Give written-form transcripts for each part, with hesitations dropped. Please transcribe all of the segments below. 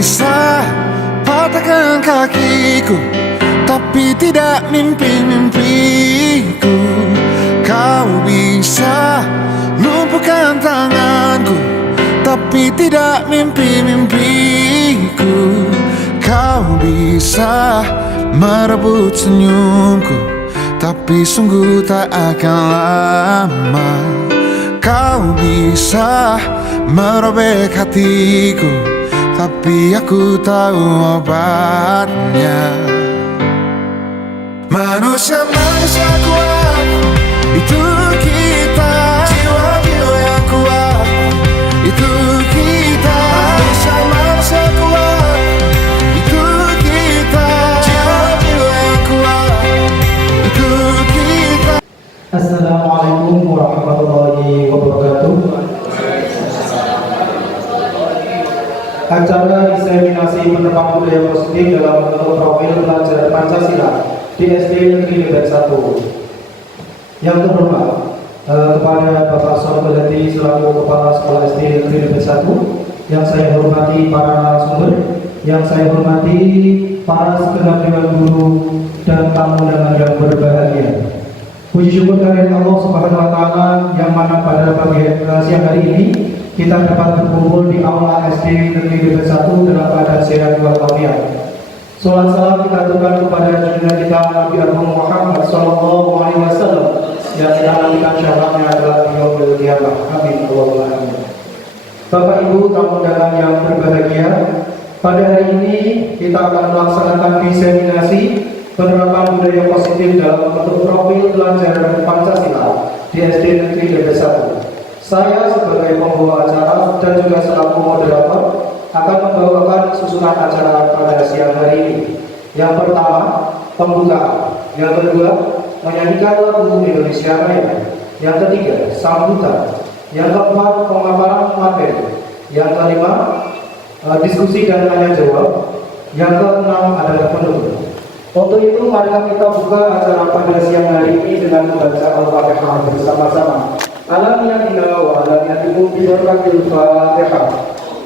bisa patahkan kakiku, tapi tidak mimpi-mimpiku. Kau bisa lumpuhkan tanganku, tapi tidak mimpi-mimpiku. Kau bisa merebut senyumku, tapi sungguh tak akan lama. Kau bisa merobek hatiku, tapi aku tahu obatnya. Manusia-manusia kuat, itu kita. Jiwa-jiwa yang kuat, itu kita. Manusia-manusia kuat, itu kita. Jiwa-jiwa yang kuat, itu kita. Assalamualaikum warahmatullahi wabarakatuh. Acara diseminasi penerapan budaya positif dalam bentuk profil pelajar Pancasila di SD Negeri Medan 1. Yang terhormat kepada Bapak Sohibul Hadi selaku Kepala Sekolah SD Negeri Medan 1, yang saya hormati para narasumber, yang saya hormati para segenap dewan guru dan tamu undangan yang berbahagia. Puji syukur kehadirat Allah Subhanahu wa taala yang mana pada pagi siang hari ini kita dapat berkumpul di aula SD Negeri Medan 1 dalam keadaan sehat walafiat. Salam salam kita aturkan kepada junjungan kita Nabi Muhammad sallallahu alaihi wasallam yang kita nantikan syafaatnya adalah yaumil qiyamah. Amin Allahumma amin. Bapak Ibu tamu undangan yang berbahagia, pada hari ini kita akan melaksanakan diseminasi penerapan budaya positif dalam bentuk profil pelajar Pancasila di SD Negeri Medan 1. Saya sebagai pembawa acara dan juga selaku moderator akan membawakan susunan acara pada siang hari ini. Yang pertama, pembukaan. Yang kedua, menyanyikan lagu Indonesia Raya. Yang ketiga, sambutan. Yang keempat, pemaparan materi. Yang kelima, diskusi dan tanya jawab. Yang keenam adalah penutup. Untuk itu, mari kita buka acara pada siang hari ini dengan membaca Al-Fatihah bersama-sama. Alamiyadina wa alamiyadikum bibarakatil Fatihah.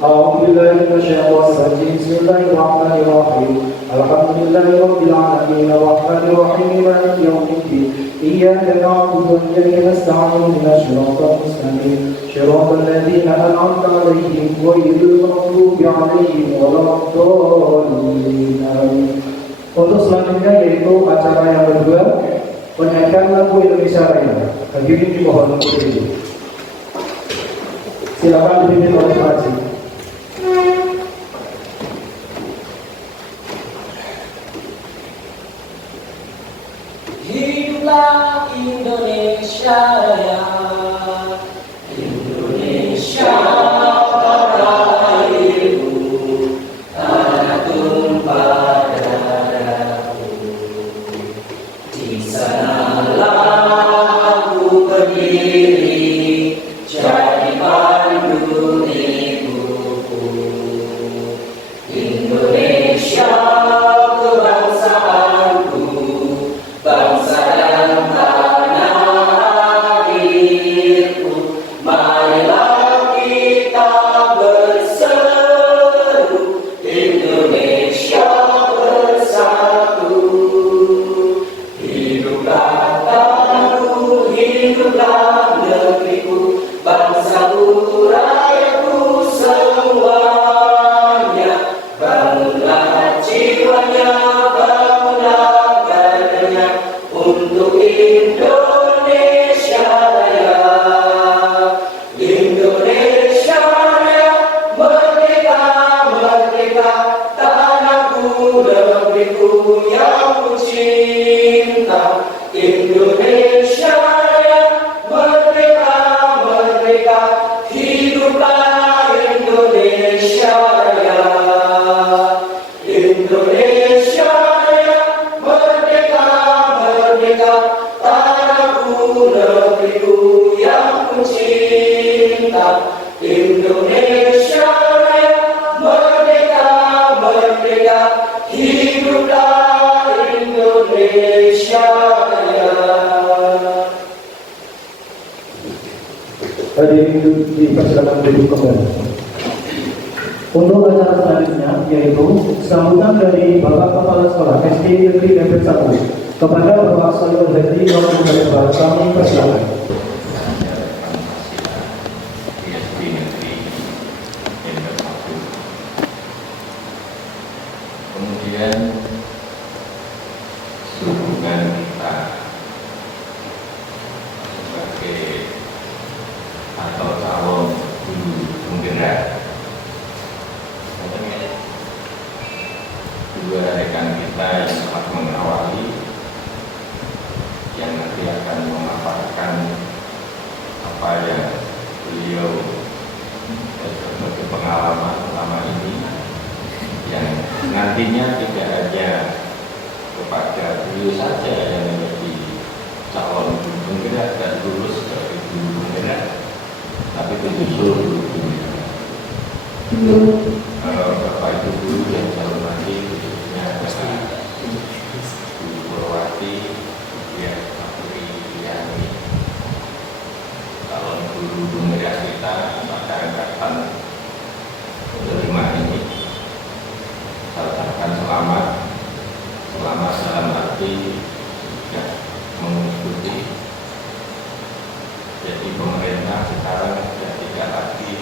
A'udzubillahi minasyaitonir rajim. Bismillahirrahmanirrahim. Alhamdulillahirabbil alamin arrahmanir rahim maliki yaumiddin. Iyyaka na'budu wa iyyaka nasta'in ihdinas siratal mustaqim. Shiratal ladzina an'amta 'alaihim ghairil maghdubi 'alaihim waladdallin. Amin. Untuk selanjutnya yaitu acara yang kedua, menyanyikan lagu Indonesia Raya. Hadirin dimohon untuk diri. Silakan dipimpin oleh Pak Haji. Hiduplah Indonesia Raya, Indonesia tanah airku, tanah tumpah darahku. Di sanalah aku berdiri, jadi pandu ibuku. Indonesia kebangsaanku, bangsa dan tanah airku. Marilah kita berseru, Indonesia bersatu. Hiduplah tanahku, hiduplah negeriku, bangsaku, rakyatku semuanya. Bangunlah jiwanya, bangunlah badannya untuk Indonesia Raya. Indonesia Raya, merdeka, merdeka, tanahku, negeriku yang ku cinta. Indonesia Raya, merdeka, merdeka, hiduplah Indonesia Raya. Indonesia Raya, merdeka, merdeka, tanahku, negeriku yang ku cinta. Indonesia Raya, merdeka, merdeka, hiduplah Indonesia Raya. Hadirin dipersilakan duduk kembali. Untuk acara selanjutnya yaitu sambutan dari Bapak Kepala Sekolah SD Negeri Dempet 1 kepada Bapak Soebul Hadi Wakil Kepala kami persilakan. Kemudian hubungan kita sebagai atau calon guru penggerak, dua rekan kita yang telah mengawali, yang nanti akan memaparkan apa yang beliau sebagai pengalaman selama ini, yang nantinya tidak hanya kepada beliau saja yang menjadi calon guru penggerak dan lulus sebagai guru penggerak, tapi tentu seluruh guru. Bapak Ibu guru yang saya hormati, khususnya adalah Bu Purwati, ya Pak Purwati, calon guru penggerak kita pada angkatan 5 ini. Saya ucapkan selamat dalam arti ya, mengikuti. Jadi pemerintah sekarang sudah tidak lagi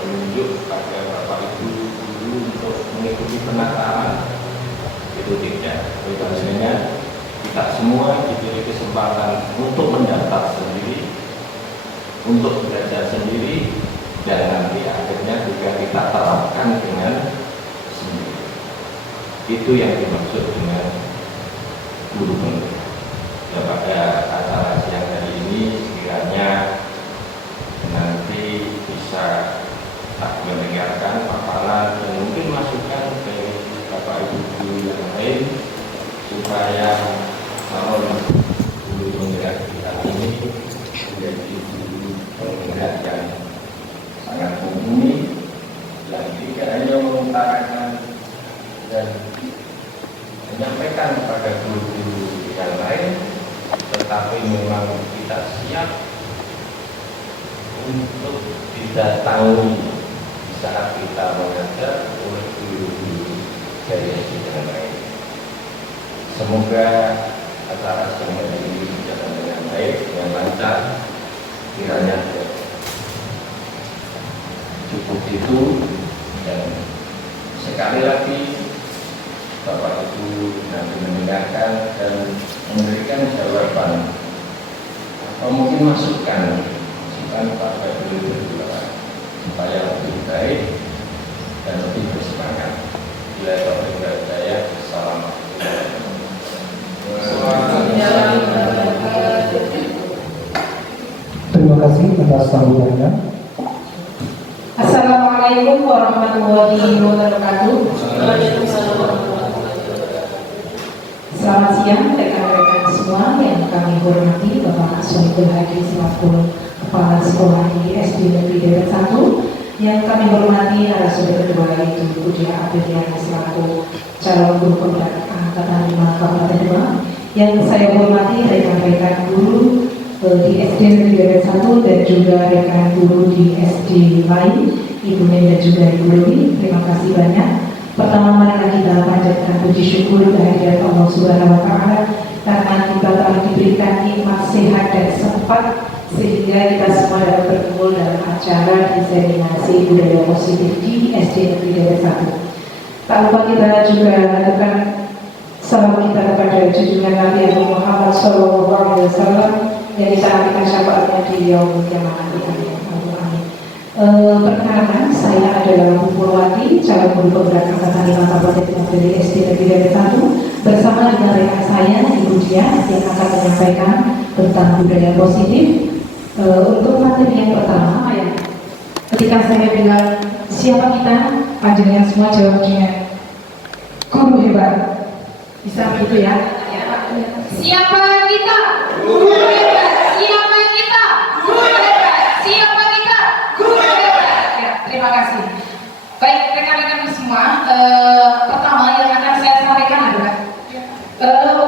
menunjuk pada Bapak Ibu guru untuk mengikuti penataan, itu tidak. Sebenarnya kita semua diberi kesempatan untuk mendaftar sendiri, untuk belajar sendiri, dan nanti akhirnya juga kita terapkan dengan sendiri. Itu yang dimaksud dengan guru penggerak. Ya, pada acara siang hari ini sekiranya nanti bisa mendengarkan paparan dan mungkin masukan dari Bapak Ibu guru yang lain supaya calon guru penggerak kita ini menjadi guru penggerak yang sangat mumpuni, yang tidak hanya mengutarakan dan menyampaikan kepada guru-guru yang lain, tetapi memang kita siap untuk didatangi saat kita mengajar oleh guru-guru dari SD yang lain. Semoga acara semua ini berjalan dengan baik, dengan lancar. Kiranya cukup itu, dan sekali lagi Bapak Ibu nanti mendengarkan dan memberikan jawaban atau mungkin masukan pada beliau berdua supaya lebih baik dan lebih bersemangat. Bila Bapak saya, assalamualaikum. Terima kasih atas sambutannya. Assalamualaikum warahmatullahi wabarakatuh. Selamat siang rekan-rekan semua yang kami hormati, Bapak Soebul Hadi selaku Kepala Sekolah di SD Negeri Dempet 1, yang kami hormati narasumber kedua yaitu Bu Dia Apriani selaku calon guru penggerak angkatan 5 Kabupaten Demak, yang saya hormati rekan-rekan guru di SD Negeri Dempet 1 dan juga rekan guru di SD lain, Ibu Neng dan juga Ibu Dewi. Terima kasih banyak. Pertama, marilah kita panjatkan puji syukur kehadirat Allah Subhanahu wa Ta'ala karena kita telah diberikan nikmat sehat dan sempat sehingga kita semua dapat berkumpul dalam acara diseminasi budaya positif di SD Negeri Dempet 1. Tak lupa kita juga lakukan salam kita kepada junjungan Nabi Muhammad SAW yang disampaikan syafaatnya di yaumul kiamat nanti. Perkenalkan, saya adalah Bu Purwati, calon guru penggerak angkatan 5 Kabupaten Demak dari SD Negeri Dempet 1, bersama dengan rekan saya Ibu Dia yang akan menyampaikan tentang budaya positif. Untuk materi yang pertama, ketika saya bilang siapa kita, panjenengan semua jawab dengan guru hebat. Bisa begitu ya? Siapa kita? Guru hebat. Siapa kita? Guru hebat. Siapa kita? Guru hebat. Ya, terima kasih. Baik rekan-rekan semua, pertama yang akan saya sampaikan adalah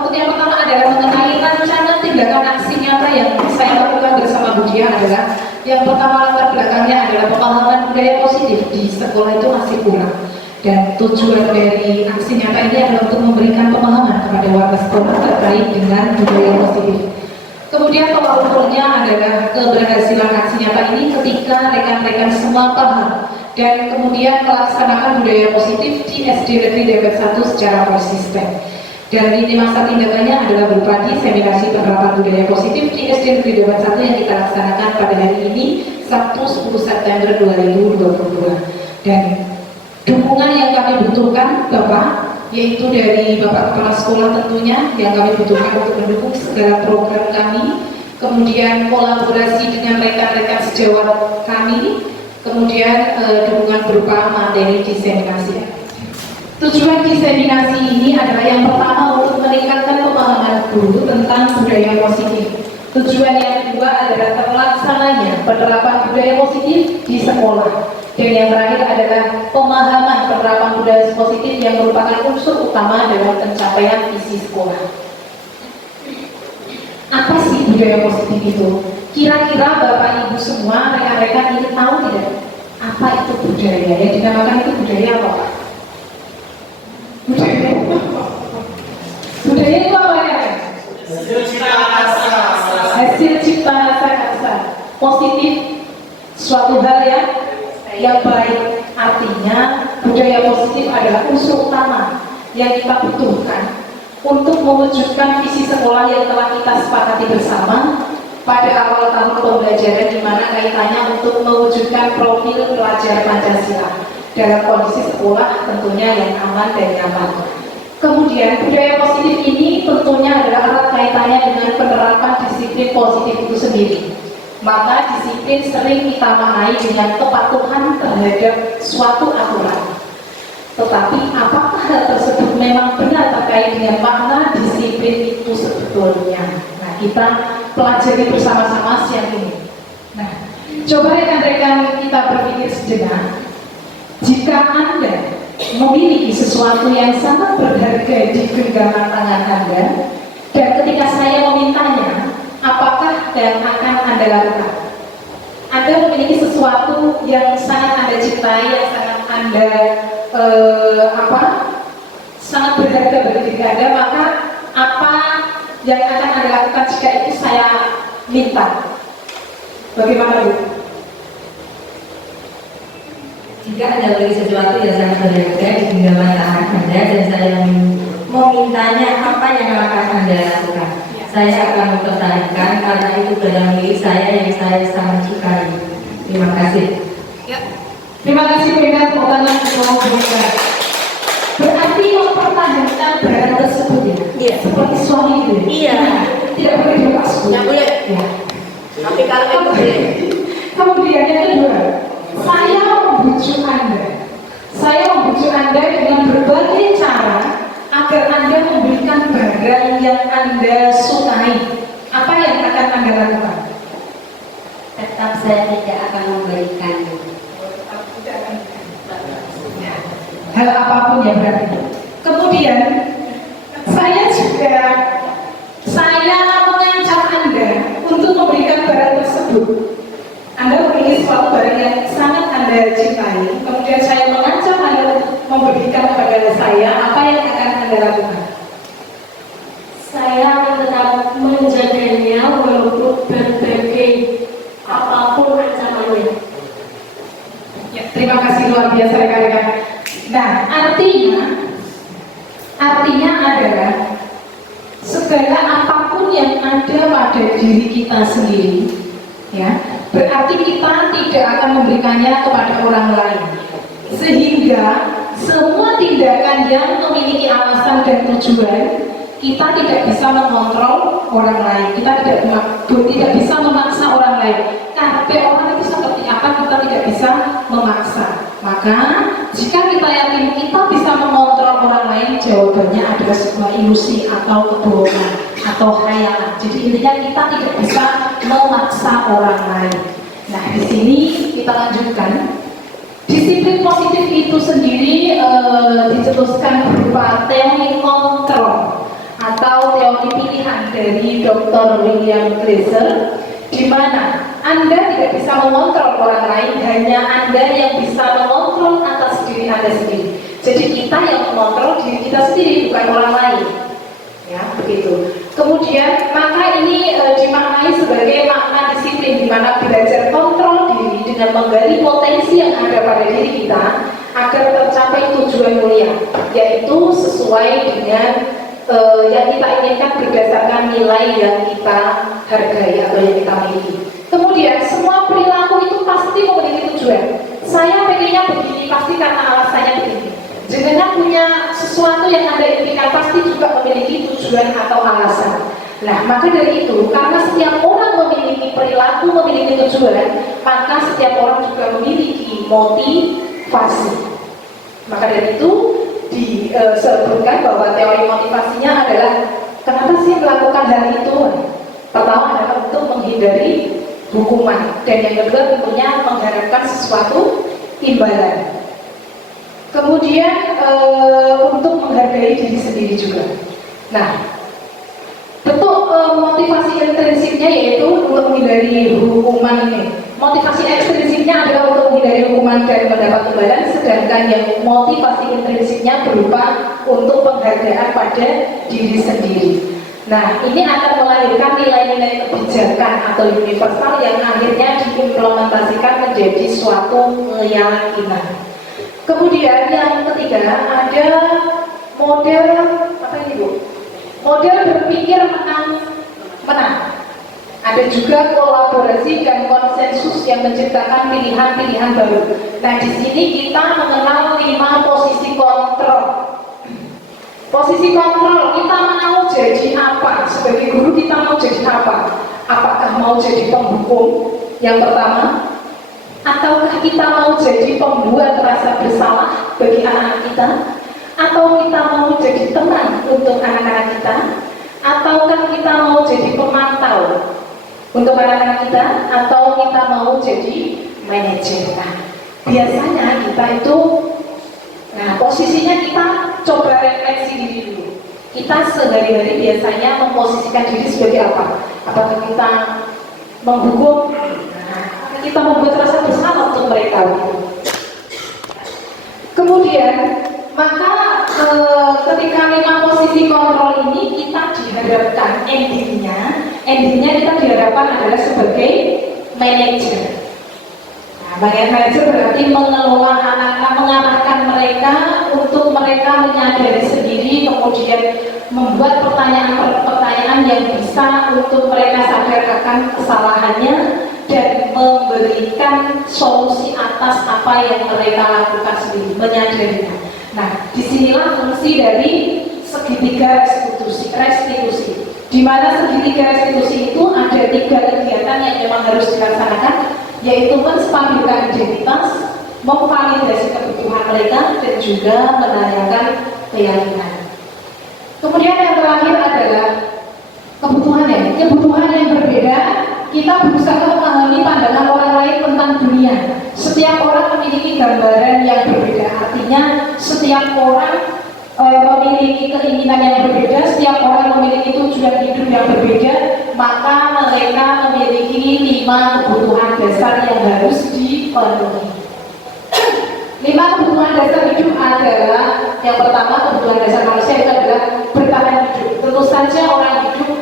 untuk yang pertama adalah mengenai rencana tindakan aksi nyata yang saya lakukan bersama Bu Dia adalah yang pertama latar belakang dasarnya adalah pemahaman budaya positif di sekolah itu masih kurang. Dan tujuan dari aksi nyata ini adalah untuk memberikan pemahaman kepada warga sekolah terkait dengan budaya positif. Kemudian tolak ukurnya adalah keberhasilan aksi nyata ini ketika rekan-rekan semua paham dan kemudian melaksanakan budaya positif di SD Negeri Depet 1 secara konsisten. Dan ini masa tindakannya adalah berupa diseminasi penerapan budaya positif di SD Negeri Depet 1 yang kita laksanakan pada hari ini Sabtu 10 September 2022. Dan dukungan yang kami butuhkan Bapak, yaitu dari Bapak Kepala Sekolah tentunya yang kami butuhkan untuk mendukung segala program kami, kemudian kolaborasi dengan rekan-rekan sejawat kami, kemudian dukungan berupa materi diseminasi. Tujuan diseminasi ini adalah yang pertama untuk meningkatkan pemahaman guru tentang budaya positif. Tujuan yang kedua adalah terlaksananya penerapan budaya positif di sekolah. Dan yang terakhir adalah pemahaman penerapan budaya positif yang merupakan unsur utama dalam pencapaian visi sekolah. Apa sih budaya positif itu? Kira-kira Bapak Ibu semua, rekan-rekan ini tahu tidak? Apa itu budaya? Yang dinamakan itu budaya apa, Pak? Budaya itu apa? Budaya itu apa ya? Hasil cipta rasa positif, suatu hal yang baik. Artinya budaya positif adalah unsur utama yang kita butuhkan untuk mewujudkan visi sekolah yang telah kita sepakati bersama pada awal tahun pembelajaran, di mana kaitannya untuk mewujudkan profil pelajar Pancasila dalam kondisi sekolah tentunya yang aman dan nyaman. Kemudian budaya positif ini tentunya adalah erat kaitannya dengan penerapan disiplin positif itu sendiri. Maka disiplin sering kita maknai dengan kepatuhan terhadap suatu aturan. Tetapi apakah hal tersebut memang benar terkait dengan makna disiplin itu sebetulnya? Nah, kita pelajari bersama-sama siang ini. Nah, coba rekan-rekan kita berpikir sejenak. Jika Anda memiliki sesuatu yang sangat berharga di genggaman tangan Anda, dan ketika saya memintanya, apakah dan akan Anda lakukan? Anda memiliki sesuatu yang sangat Anda cintai, yang sangat Anda sangat berharga bagi diri Anda, maka apa yang akan Anda lakukan jika itu saya minta? Bagaimana Bu? Jika Anda memiliki sesuatu yang sangat berharga di genggaman tangan Anda dan saya memintanya, apa yang akan Anda lakukan? Saya akan mempertahankan karena itu barang milik saya yang saya sangat sukai. Terima kasih. Ya. Terima kasih Bunda, tepuk tangan untuk Bunda. Berarti mempertahankan barang tersebut ya? Iya. Seperti suami itu ya? Iya. Tidak boleh dilepas. Tidak boleh. Ya. Tapi kalau itu boleh. Kemudian yang kedua, saya membujuk Anda. Saya membujuk Anda dengan berbagai cara agar Anda memberikan barang yang Anda sukai. Apa yang akan Anda lakukan? Tetap saya tidak akan memberikannya. Hal apapun ya berarti. Kemudian saya mengancam Anda untuk memberikan barang tersebut. Anda memiliki suatu barang yang sangat Anda cintai, kemudian saya mengancam Anda untuk memberikan kepada saya, apa yang akan Anda lakukan? Saya akan tetap menjaganya walaupun berbagai apapun ancamannya. Ya, terima kasih luar biasa rekan-rekan. Nah, artinya adalah segala apapun yang ada pada diri kita sendiri, ya, berarti kita tidak akan memberikannya kepada orang lain. Sehingga semua tindakan yang memiliki alasan dan tujuan, kita tidak bisa mengontrol orang lain, kita tidak bisa memaksa orang lain. Karena orang itu seperti apa, kita tidak bisa memaksa. Maka jika kita yakin kita bisa mengontrol orang lain, jawabannya adalah sebuah ilusi atau kebohongan atau khayalan. Jadi intinya kita tidak bisa memaksa orang lain. Nah, di sini kita lanjutkan. Disiplin positif itu sendiri dicetuskan berupa teori kontrol atau teori pilihan dari Dr. William Glasser, di mana Anda tidak bisa mengontrol orang lain, hanya Anda yang bisa mengontrol atas diri Anda sendiri. Jadi kita yang mengontrol diri kita sendiri, bukan orang lain. Ya, begitu. Kemudian maka ini dimaknai sebagai makna disiplin, di mana belajar kontrol diri dengan menggali potensi yang ada pada diri kita agar tercapai tujuan mulia, yaitu sesuai dengan yang kita inginkan berdasarkan nilai yang kita hargai atau yang kita miliki. Kemudian semua perilaku itu pasti memiliki tujuan. Saya pengennya begini pasti karena alasannya begini. Jenengan punya sesuatu yang Anda inginkan pasti juga memiliki tujuan atau alasan. Nah, maka dari itu, karena setiap orang memiliki perilaku, memiliki tujuan, maka setiap orang juga memiliki motivasi. Maka dari itu disebutkan bahwa teori motivasinya adalah kenapa sih melakukan hal itu? Pertama adalah untuk menghindari hukuman, dan yang kedua tentunya mengharapkan sesuatu imbalan. Kemudian untuk menghargai diri sendiri juga. Nah, bentuk motivasi intrinsiknya yaitu untuk menghindari hukuman ini. Motivasi ekstrinsiknya adalah untuk menghindari hukuman dan mendapat imbalan, sedangkan yang motivasi intrinsiknya berupa untuk penghargaan pada diri sendiri. Nah, ini akan melahirkan nilai-nilai kebijakan atau universal yang akhirnya diimplementasikan menjadi suatu keyakinan. Kemudian yang ketiga ada model apa ini Bu? Model berpikir menang. Ada juga kolaborasi dan konsensus yang menciptakan pilihan-pilihan baru. Nah, di sini kita mengenal 5 posisi kontrol. Posisi kontrol, kita mau jadi apa? Sebagai guru kita mau jadi apa? Apakah mau jadi penghukum yang pertama? Ataukah kita mau jadi pembuat rasa bersalah bagi anak-anak kita? Atau kita mau jadi teman untuk anak-anak kita? Ataukah kita mau jadi pemantau untuk anak-anak kita? Atau kita mau jadi manajer? Nah, biasanya kita itu, nah posisinya kita coba refleksi diri dulu. Kita sehari-hari biasanya memposisikan diri sebagai apa? Apakah kita menghukum? Kita membuat rasa bersalah untuk mereka. Kemudian, maka ketika 5 posisi kontrol ini kita dihadapkan endingnya kita dihadapkan adalah sebagai manajer. Nah, manajer berarti mengelola anak-anak, mengarahkan mereka untuk mereka menyadari sendiri, kemudian membuat pertanyaan-pertanyaan yang bisa untuk mereka sadar akan kesalahannya dan memberikan solusi atas apa yang mereka lakukan sendiri, menyadarinya. Nah, disinilah fungsi dari segitiga restitusi. Di mana segitiga restitusi itu ada 3 kegiatan yang memang harus dilaksanakan, yaitu menstabilkan identitas, memvalidasi kebutuhan mereka, dan juga menanyakan keyakinan. Kemudian yang terakhir adalah kebutuhan yang berbeda. Kita berusaha memahami pandangan orang lain tentang dunia. Setiap orang memiliki gambaran yang berbeda. Artinya setiap orang memiliki keinginan yang berbeda, setiap orang memiliki tujuan hidup yang berbeda, maka mereka memiliki 5 kebutuhan dasar yang harus dipenuhi. 5 kebutuhan dasar hidup adalah, yang pertama kebutuhan dasar manusia itu adalah bertahan hidup. Tentu saja orang hidup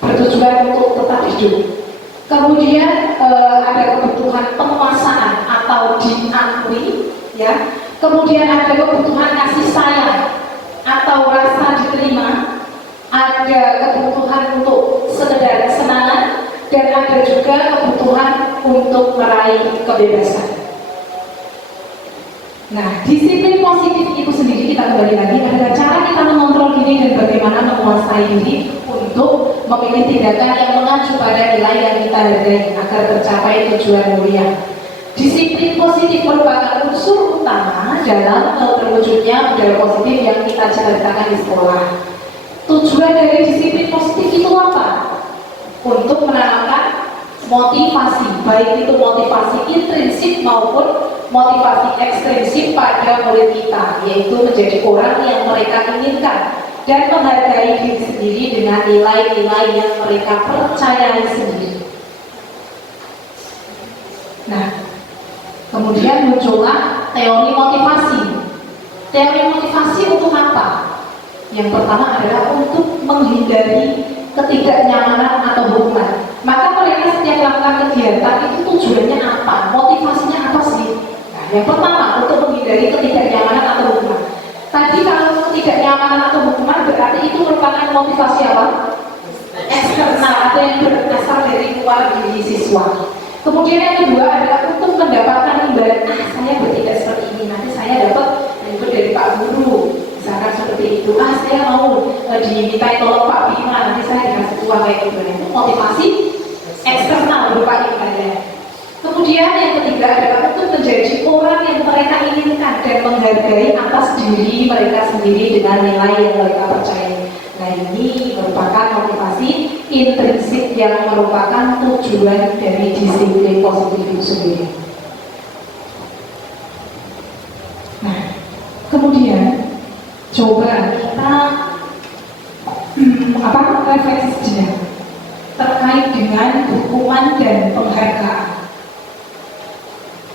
bertujuan untuk tetap hidup. Kemudian ada kebutuhan penguasaan atau diakui, ya. Kemudian ada kebutuhan kasih sayang atau rasa diterima. Ada kebutuhan untuk sekedar kesenangan, dan ada juga kebutuhan untuk meraih kebebasan. Nah, disiplin positif itu sendiri, kita kembali lagi, adalah cara kita mengontrol diri dan bagaimana menguasai diri untuk memilih tindakan yang mengacu pada nilai yang kita hargai agar tercapai tujuan mulia. Disiplin positif merupakan unsur utama dalam terwujudnya budaya positif yang kita ceritakan di sekolah. Tujuan dari disiplin positif itu apa? Untuk menanamkan motivasi, baik itu motivasi intrinsik maupun motivasi ekstrinsik pada murid kita, yaitu menjadi orang yang mereka inginkan dan menghargai diri sendiri dengan nilai-nilai yang mereka percayai sendiri. Nah, kemudian muncullah teori motivasi. Teori motivasi untuk apa? Yang pertama adalah untuk menghindari ketidaknyamanan atau hukuman. Maka mereka setiap melakukan kegiatan itu tujuannya apa? Motivasinya apa sih? Nah, yang pertama untuk menghindari ketidaknyamanan atau hukuman. Tadi kalau ketidaknyamanan atau hukuman berarti itu merupakan motivasi apa? Eksternal atau yang berasal dari luar diri siswa. Kemudian yang kedua adalah untuk mendapatkan imbalan. Saya bertindak seperti ini, nanti saya dapat input dari Pak Guru. Misalkan seperti itu, saya mau dimintai tolong Pak Bima, nanti saya dikasih uang kayak gitu. Itu motivasi eksternal berupa ibadah. Kemudian yang ketiga adalah untuk menjadi orang yang mereka inginkan dan menghargai atas diri mereka sendiri dengan nilai yang mereka percaya. Nah, ini merupakan motivasi intrinsik yang merupakan tujuan dari disiplin positif itu sendiri. Nah, kemudian coba kita refleksi sejenak terkait dengan hukuman dan penghargaan.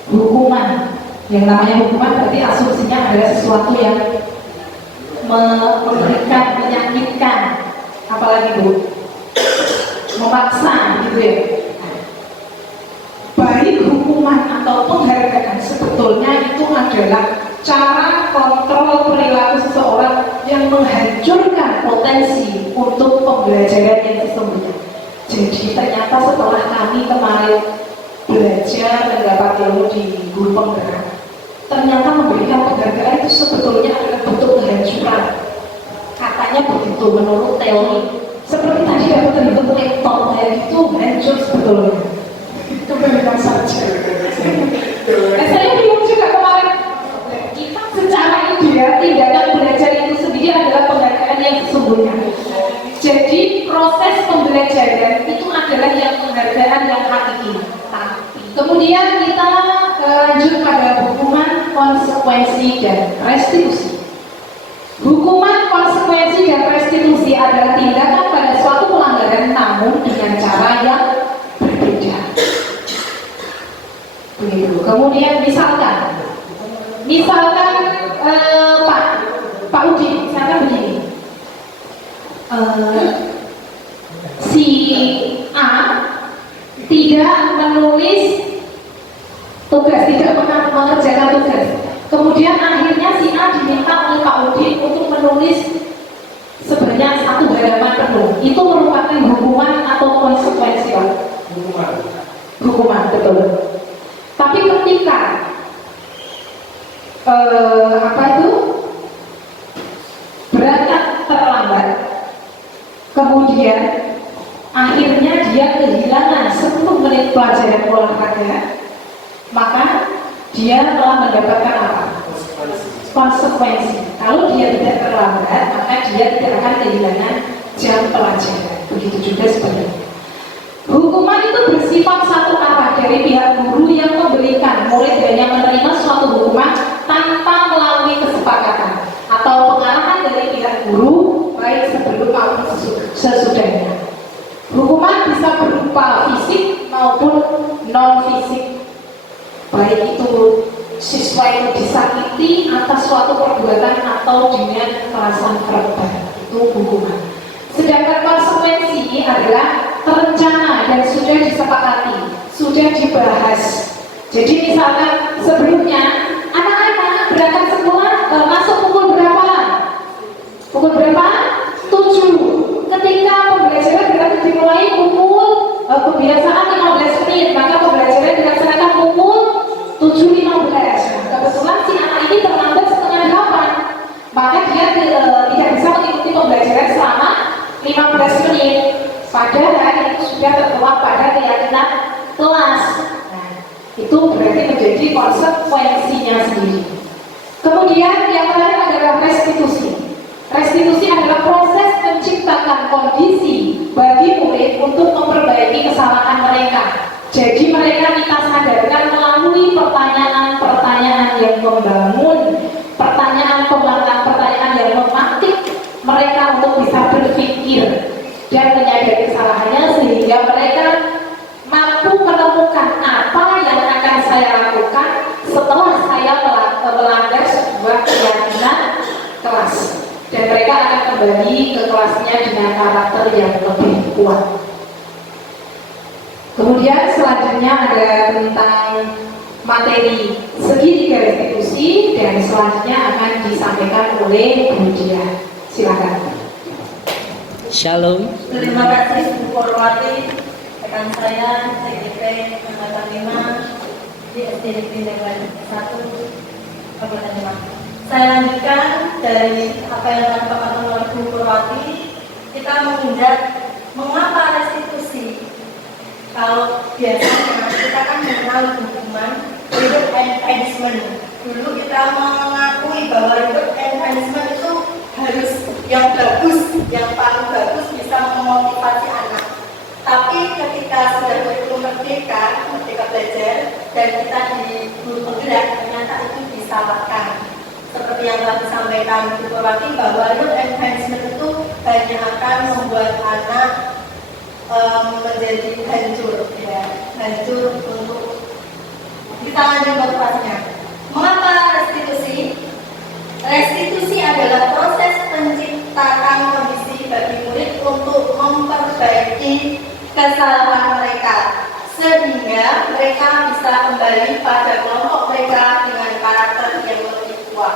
Hukuman, yang namanya hukuman berarti asumsinya adalah sesuatu yang memberikan, menyakitkan, apalagi Bu, memaksa gitu ya. Baik hukuman atau penghargaan sebetulnya itu adalah cara kontrol perilaku seseorang yang menghancurkan potensi untuk pembelajaran yang sesungguhnya. Jadi ternyata setelah kami kemarin belajar mendapat ilmu di guru penggerak, ternyata memberikan penghargaan itu sebetulnya adalah bentuk kehancuran. Katanya begitu menurut teori. Seperti tadi dapat bentuk lektor kayak gitu, hancur sebetulnya. Itu benar saja. Saya bingung juga kemarin. Kita secara ideal tindakan belajar itu sendiri adalah penghargaan yang sesungguhnya. Jadi proses pembelajaran itu adalah yang penghargaan yang hakiki. Kemudian kita lanjut pada hukuman, konsekuensi, dan restitusi. Hukuman, konsekuensi, dan restitusi adalah tindakan pada suatu pelanggaran namun dengan cara yang berbeda. Begitu. Kemudian misalkan Pak Udi, misalkan begini, si A tidak menulis tugas, tidak mengerjakan tugas. Kemudian akhirnya si A diminta oleh Pak Udi untuk menulis sebanyak 1 halaman penuh. Itu merupakan hukuman atau konsekuensi, Pak? Hukuman, betul. Tapi ketika berangkat terlambat, kemudian akhirnya dia kehilangan 10 menit pelajaran olahraga, maka dia telah mendapatkan apa? Konsekuensi. Kalau dia tidak terlambat, maka dia tidak akan kehilangan jam pelajaran. Begitu juga sebenarnya. Hukuman itu bersifat satu arah dari pihak guru yang memberikan murid hanya menerima suatu hukuman tanpa melalui kesepakatan atau pengarahan dari pihak guru baik sebelum maupun sesudahnya. Hukuman bisa berupa fisik maupun non fisik, baik itu siswa yang disakiti atas suatu perbuatan atau dengan kekerasan verbal, itu hukuman. Sedangkan konsekuensi adalah terencana dan sudah disepakati, sudah dibahas. Jadi misalkan sebelumnya anak-anak berangkat sekolah masuk pukul berapa? Pukul berapa? 7. Ketika pembelajaran berarti dimulai pukul kebiasaan 15 menit, maka pembelajaran dilaksanakan pukul 7.15. Kebetulan si anak ini terlambat setengah 8, maka dia tidak bisa mengikuti pembelajaran selama 15 menit. Padahal itu sudah tertuang pada keyakinan kelas. Nah, itu berarti menjadi konsekuensinya sendiri. Kemudian yang terakhir adalah restitusi. Restitusi adalah proses menciptakan kondisi bagi murid untuk memperbaiki kesalahan mereka. Jadi mereka kita sadarkan melalui pertanyaan-pertanyaan yang membangun, pertanyaan yang memantik mereka untuk bisa berpikir dan menyadari kesalahannya sehingga mereka mampu menemukan apa yang akan saya lakukan setelah saya melanggar sebuah keyakinan kelas, dan mereka akan kembali ke kelasnya dengan karakter yang lebih kuat. Kemudian selanjutnya ada tentang materi segitiga restitusi, dan selanjutnya akan disampaikan oleh Bu Dia. Silakan. Shalom. Terima kasih Bu Korwati, rekan saya CGP Angkatan 5 di SD Negeri Negeri 1 Kabupaten Demak. Saya lanjutkan dari apa yang telah dipaparkan oleh Bu Korwati. Kita menginjak mengapa restitusi. Kalau biasanya kita kan mengenal hukuman reward enhancement. Dulu kita mengakui bahwa reward enhancement itu harus yang bagus, yang paling bagus bisa memotivasi anak. Tapi ketika sudah kurikulum merdeka belajar, dan kita di guru penggerak, ternyata itu disalahkan. Seperti yang telah disampaikan Bu Korwati, bahwa reward enhancement itu hanya akan membuat anak menjadi hancur, ya, hancur untuk kita lanjut motivasinya. Mengapa restitusi? Restitusi adalah proses menciptakan kondisi bagi murid untuk memperbaiki kesalahan mereka, sehingga mereka bisa kembali pada kelompok mereka dengan karakter yang lebih kuat.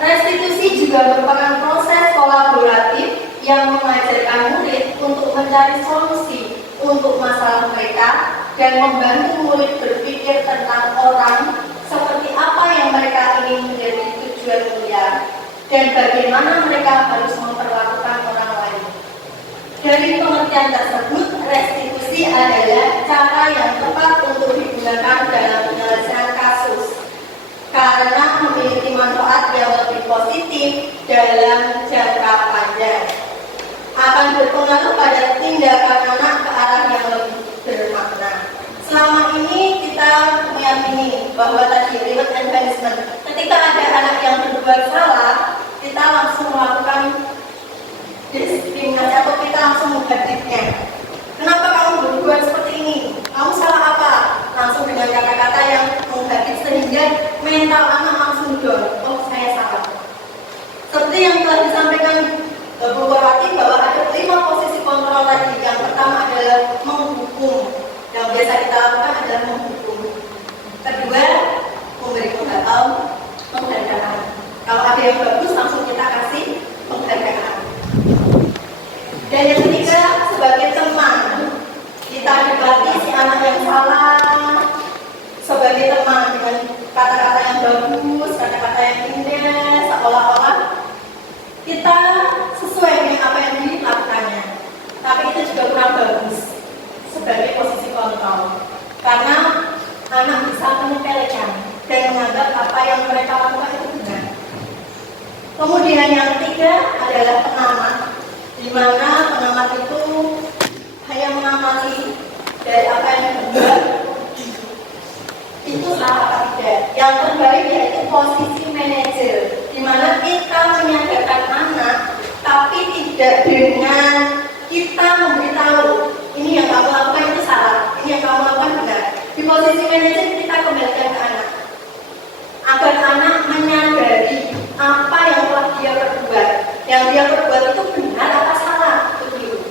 Restitusi juga merupakan proses kolaboratif yang mengajarkan murid untuk mencari solusi untuk masalah mereka dan membantu murid berpikir tentang orang seperti apa yang mereka ingin menjadi tujuan mulia dan bagaimana mereka harus memperlakukan orang lain. Dari pengertian tersebut, restitusi adalah cara yang tepat untuk digunakan dalam penyelesaian kasus karena memiliki manfaat yang lebih positif dalam jangka panjang, akan berpengaruh pada tindakan anak ke arah yang lebih bermakna. Selama ini kita meyakini bahwa tadi reward enhancement, ketika ada anak yang berbuat salah, kita langsung melakukan diskriminasi atau kita langsung menghadirnya. Kenapa kamu berbuat seperti ini? Kamu salah apa? Langsung dengan kata-kata yang menghadir sehingga mental anak langsung down. Oh, saya salah. Seperti yang telah disampaikan Bu Korwati, bahwa ada 5 posisi kontrol tadi. Yang pertama adalah menghukum. Yang biasa kita lakukan adalah menghukum. Kedua, memberi penghargaan, penghargaan. Kalau ada yang bagus, langsung kita kasih penghargaan. Dan yang ketiga, sebagai teman, kita debati si anak yang salah sebagai teman dengan kata-kata yang bagus, kata-kata yang indah, seolah-olah kita sesuai dengan apa yang dilakukannya. Tapi itu juga kurang bagus sebagai posisi kontrol, karena anak bisa menyepelekan dan menganggap apa yang mereka lakukan itu benar. Kemudian yang ketiga adalah pengamat, di mana pengamat itu hanya mengamati dari apa yang benar itu salah atau tidak. Yang terbaik yaitu posisi manajer, di mana kita menyadarkan anak, tapi tidak dengan kita memberitahu ini yang kamu lakukan itu salah, ini yang kamu lakukan benar. Di posisi manajer kita kembalikan ke anak, agar anak menyadari apa yang telah dia perbuat. Yang dia perbuat itu benar atau salah, begitu.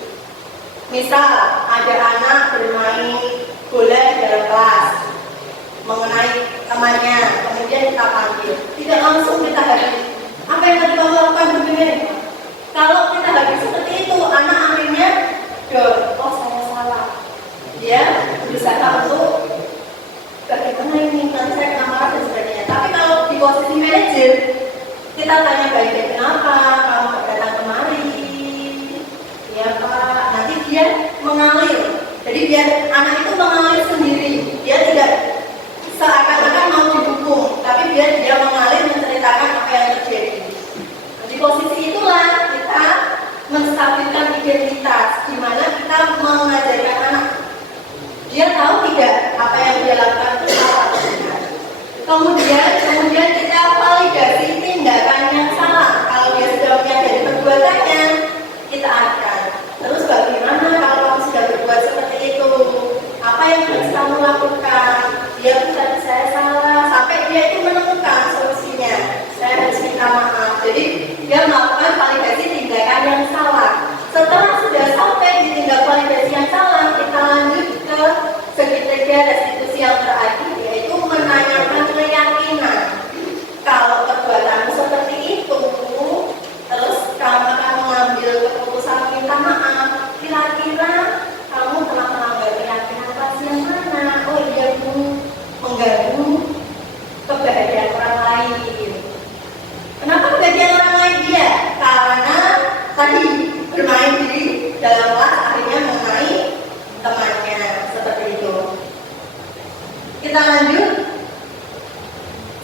Misal ada anak bermain bola dalam kelas, mengenai temannya, kemudian kita panggil, tidak langsung kita hadiri. Apa yang tadi kamu lakukan benar? Kalau kita hadiri seperti itu, anak akhirnya oh saya salah. Dia berusaha untuk bagaimana ini, nanti saya kena marah dan sebagainya. Tapi kalau di posisi manajer, kita tanya baik-baik, kenapa kamu datang kemari? Ya Pak, nanti dia mengalir. Jadi biar anak itu mengalir sendiri, dia tidak seakan-akan mau dihukum, tapi biar dia mengalir menceritakan apa yang terjadi. Di posisi itulah kita menstabilkan identitas, di mana kita mengajarkan anak. Dia tahu tidak apa yang dia lakukan itu salah atau benar. Kemudian kita validasi tindakan yang salah. Kalau dia sudah menyadari perbuatannya, kita arahkan. Terus bagaimana kalau kamu sudah berbuat seperti itu? Apa yang harus kamu lakukan? Dia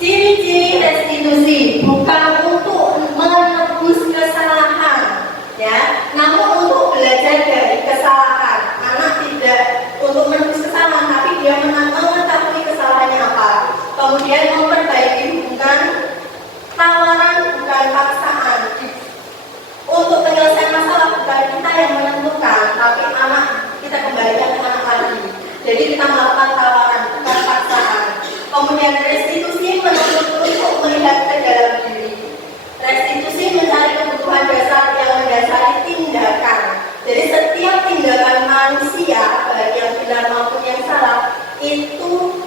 Ciri-ciri restitusi bukan untuk menebus kesalahan, ya, namun untuk belajar dari kesalahan. Anak tidak untuk menebus kesalahan, tapi dia mengetahui kesalahannya apa. Kemudian memperbaiki hubungan, tawaran bukan paksaan. Untuk penyelesaian masalah bukan kita yang menentukan, tapi anak kita kembalikan ke anak lagi. Jadi kita melakukan tawaran bukan paksaan. Kemudian restitusi menuntut untuk melihat ke dalam diri. Restitusi mencari kebutuhan dasar yang mendasari tindakan. Jadi setiap tindakan manusia, baik yang benar maupun yang salah, itu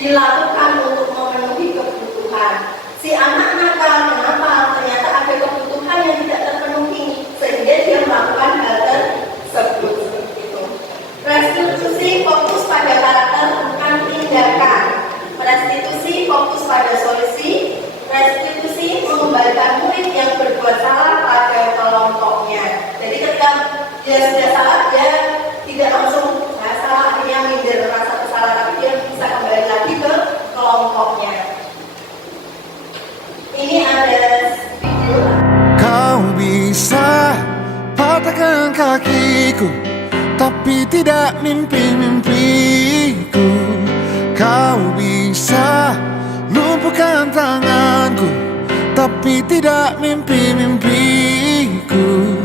dilakukan untuk memenuhi kebutuhan. Si anak nakal, kenapa? Ternyata ada kebutuhan yang tidak terpenuhi, sehingga dia melakukan hal tersebut. Restitusi fokus pada karakter bukan tindakan. Restitusi fokus pada solusi. Restitusi mengembalikan murid yang berbuat salah pada kelompoknya. Jadi ketika dia sudah salah, dia tidak langsung salah, akhirnya minder merasa bersalah, tapi dia bisa kembali lagi ke kelompoknya. Ini ada video. Kau bisa patahkan kakiku, tapi tidak mimpi-mimpiku. Kau bisa lumpuhkan tanganku, tapi tidak mimpi-mimpiku.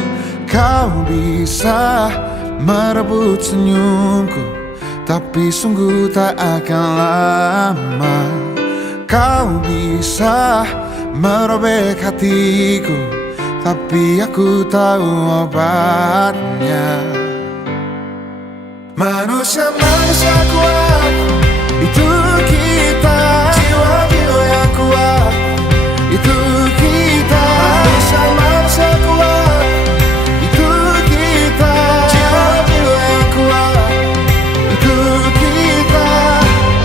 Kau bisa merebut senyumku, tapi sungguh tak akan lama. Kau bisa merobek hatiku, tapi aku tahu obatnya. Manusia-manusia kuat, itu kita. Jiwa-jiwa yang kuat, itu kita. Manusia-manusia kuat, itu kita. Jiwa-jiwa yang kuat, itu kita.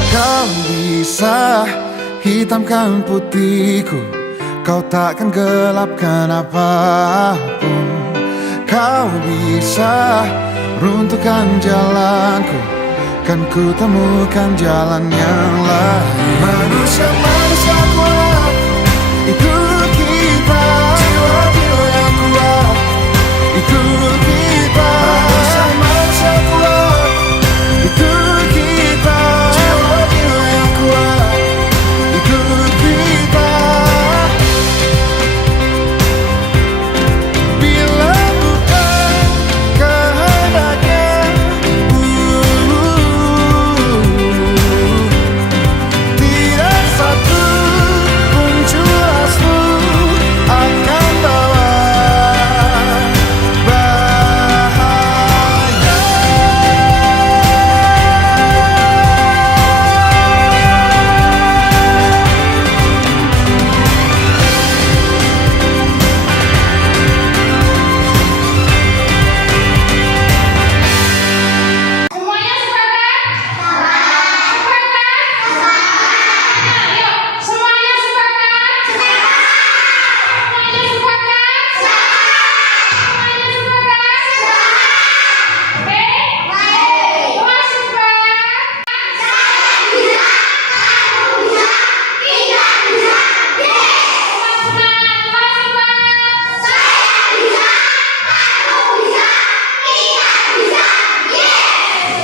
Kau bisa hitamkan putihku, kau takkan gelapkan apapun. Kau bisa runtuhkan jalanku, kan ku temukan jalan yang lain. Manusia-manusia kuat, itu kita. Jiwa-jiwa yang kuat, itu kita. Manusia-manusia kuat, itu kita. Jiwa-jiwa yang kuat, itu kita. Bila bukan kehendaknya, tidak satu pun jelasmu akan bawa bahaya. Semuanya sepakat? Sepakat? Ayo, semuanya sepakat? Semuanya sepakat? Semuanya sepakat? Oke? Semua sepakat?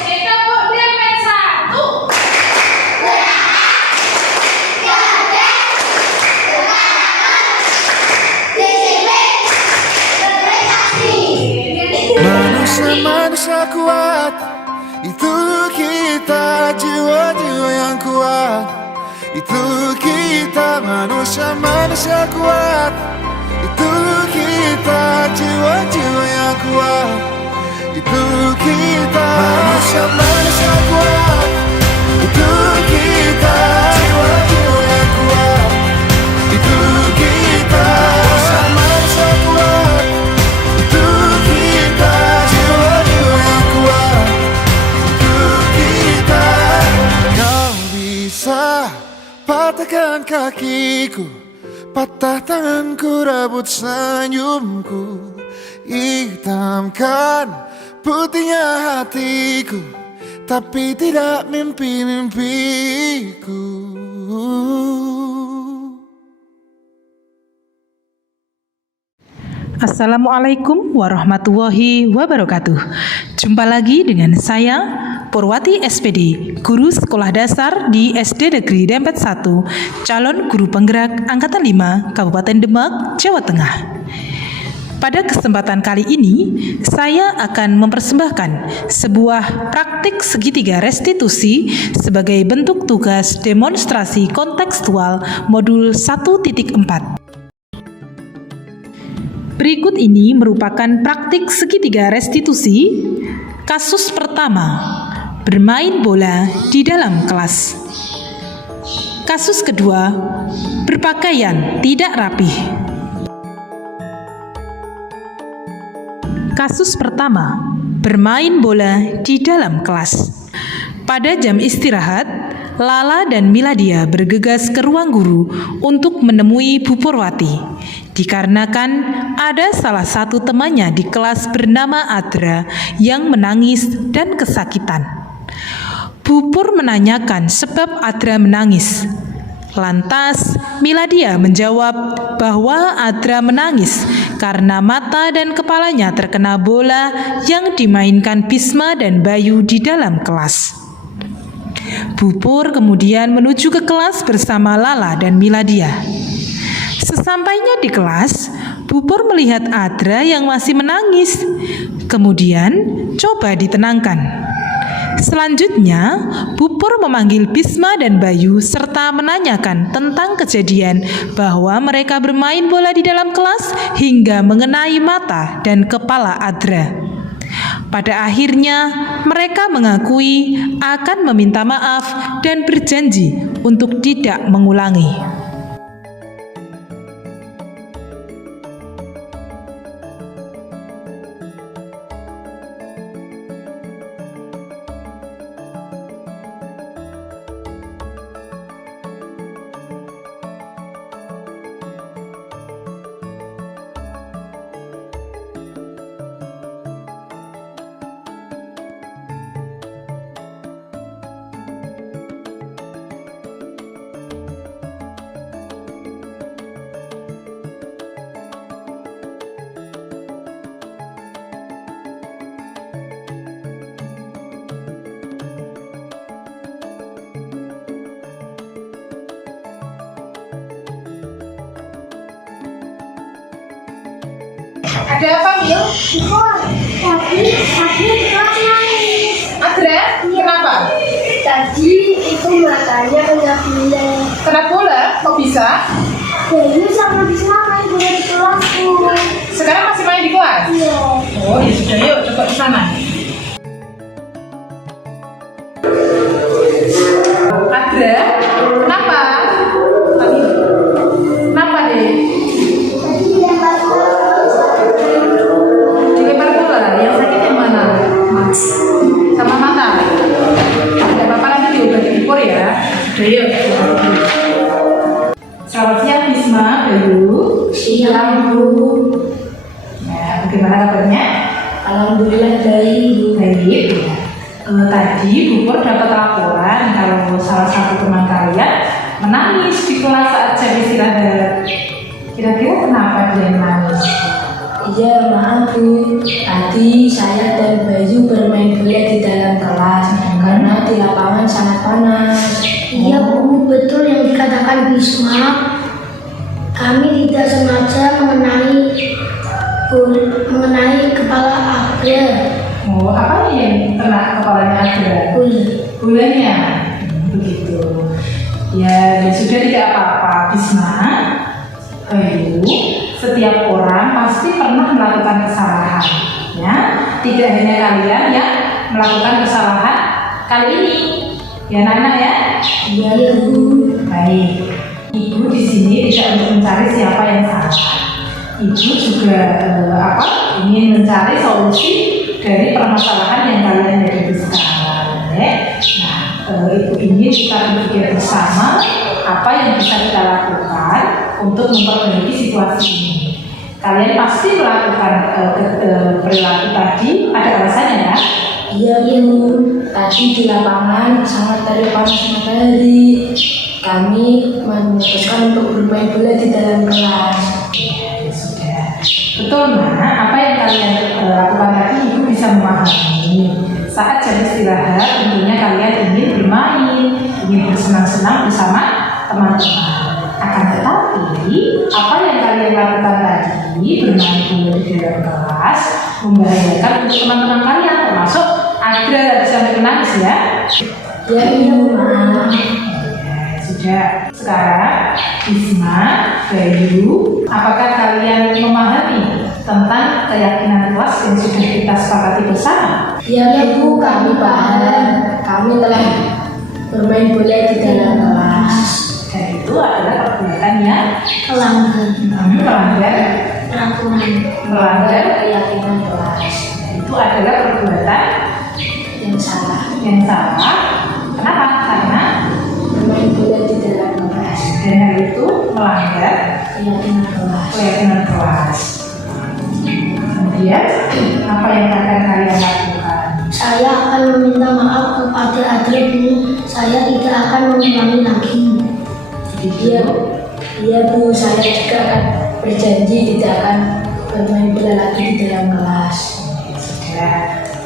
Kita berdiri satu. Manusia-manusia kuat, itu kita. Jiwa-jiwa yang kuat, itu kita. Manusia-manusia kuat, itu kita. Jiwa-jiwa yang kuat, itu kita. Manusia-manusia kuat, itu kita. Jiwa-jiwa yang kuat, itu kita. Manusia-manusia kuat, itu kita. Jiwa-jiwa yang kuat, itu kita. Kau bisa patahkan kakiku, patah tanganku, rebut senyumku. Hitamkan putihnya hatiku, tapi tidak mimpi-mimpiku. Assalamualaikum warahmatullahi wabarakatuh. Jumpa lagi dengan saya, Purwati SPD, Guru Sekolah Dasar di SD Negeri Dempet 1, calon guru penggerak Angkatan 5, Kabupaten Demak, Jawa Tengah. Pada kesempatan kali ini, saya akan mempersembahkan sebuah praktik segitiga restitusi sebagai bentuk tugas demonstrasi kontekstual modul 1.4. Berikut ini merupakan praktik segitiga restitusi. Kasus pertama, bermain bola di dalam kelas. Kasus kedua, berpakaian tidak rapih. Kasus pertama, bermain bola di dalam kelas. Pada jam istirahat, Lala dan Miladia bergegas ke ruang guru untuk menemui Bu Purwati. Dikarenakan ada salah satu temannya di kelas bernama Adra yang menangis dan kesakitan. Bu Pur menanyakan sebab Adra menangis. Lantas Miladia menjawab bahwa Adra menangis karena mata dan kepalanya terkena bola yang dimainkan Bisma dan Bayu di dalam kelas. Bu Pur kemudian menuju ke kelas bersama Lala dan Miladia. Sesampainya di kelas, Bu Pur melihat Adra yang masih menangis. Kemudian coba ditenangkan. Selanjutnya, Bu Pur memanggil Bisma dan Bayu serta menanyakan tentang kejadian bahwa mereka bermain bola di dalam kelas hingga mengenai mata dan kepala Adra. Pada akhirnya, mereka mengakui akan meminta maaf dan berjanji untuk tidak mengulangi. Ada apa, Mil? Tadi di kelas nangis. Adra, kenapa? Tadi itu matanya kena bola. Kena bola? Kok bisa? Bayu sama Bisma main bola di kelasku. Sekarang masih main di kelas? Iya. Oh, ya sudah, yuk coba ke sana. Adra, kenapa? Kenapa, Dek? Tadi dilempar bola. Dilempar bola, yang sakit yang mana? Mas, sama mata. Ada apa-apa nanti diobati di Pur ya. Sudah, yuk. Selamat siang, Bisma, Bayu. Siang, Bu. Nah, bagaimana kabarnya? Alhamdulillah baik. Baik. Tadi Bu Pur dapat laporan kalau salah satu teman kalian menangis di kelas saat jam istirahat. Kira-kira kenapa dia menangis? Iya, maaf Bu. Tadi saya dan Bayu bermain bola di dalam kelas karena di lapangan sangat panas. Iya Bu, betul yang dikatakan Bisma. Kami tidak sengaja mengenai kepala Adra. Oh, apa nih yang kena kepalanya Adra? Bola. Bolanya? Begitu. Ya, sudah tidak apa-apa, Bisma. Bayu, setiap orang pasti pernah melakukan kesalahan. Ya, tidak hanya kalian yang melakukan kesalahan kali ini. Ya, anak-anak ya. Iya, Bu. Baik. Ibu di sini tidak untuk mencari siapa yang salah. Ibu juga ingin mencari solusi dari permasalahan yang kalian hadapi sekarang. Ya. Nah, Ibu ingin kita berpikir bersama apa yang bisa kita lakukan untuk memperbaiki situasi ini. Kalian pasti melakukan perilaku tadi, ada alasannya ya? Iya, Bu. Tadi di lapangan sangat terik panas matahari. Kami memutuskan untuk bermain bola di dalam kelas. Ya sudah. Betul, Nak. Apa yang kalian lakukan tadi Ibu bisa memahami. Saat jam istirahat tentunya kalian ingin bermain, ingin bersenang-senang bersama teman-teman. Akan tetapi apa yang kalian lakukan tadi, bermain bola di dalam kelas, membahayakan untuk teman-teman kalian, termasuk ada sampai menangis ya. Ya, iya, Ma. Sudah. Sekarang Bisma, Bayu, apakah kalian memahami tentang keyakinan kelas yang sudah kita sepakati bersama? Ya, Ibu, kami paham. Kami telah bermain bola di dalam kelas. Dan itu adalah perbuatan yang Melanggar melanggar keyakinan kelas. itu adalah perbuatan Yang salah. Kenapa? Karena Bermain bola di dalam kelas. dan hal itu melanggar Keyakinan kelas. Kemudian apa yang akan kalian lakukan? Saya akan meminta maaf kepada adikku. Saya tidak akan mengulangi lagi. Iya, Bu. Saya juga akan berjanji tidak akan bermain bola lagi di dalam kelas.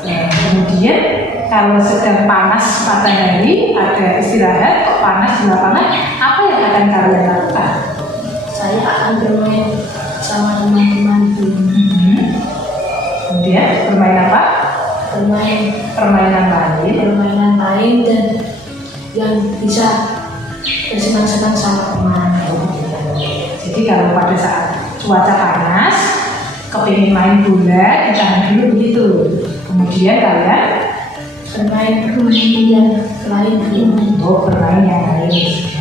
Kemudian kalau sedang panas matahari, ada istirahat, kok panas di lapangan, apa yang akan kalian lakukan? Saya akan bermain sama teman-teman, Bu. Kemudian bermain apa? Permainan lain dan yang bisa bersenang-senang sama teman. Jadi kalau pada saat cuaca panas, kepingin main bola, ditahan dulu begitu. Kemudian kalian Bermain yang lain. bermain yang lain.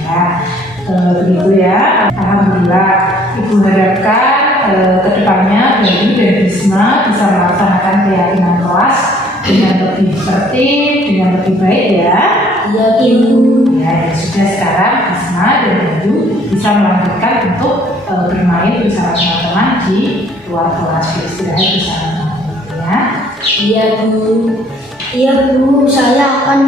Ya, begitu ya. Alhamdulillah, Ibu harapkan kedepannya Bayu dan Bisma bisa melaksanakan keyakinan kelas dengan lebih tertib, dengan lebih baik ya. Iya, Ibu. Ya, dan sudah sekarang Bisma dan Bayu bisa melanjutkan untuk bermain bersama teman-teman di luar kelas, beristirahat bersama teman-teman ya. Iya, Bu. Saya akan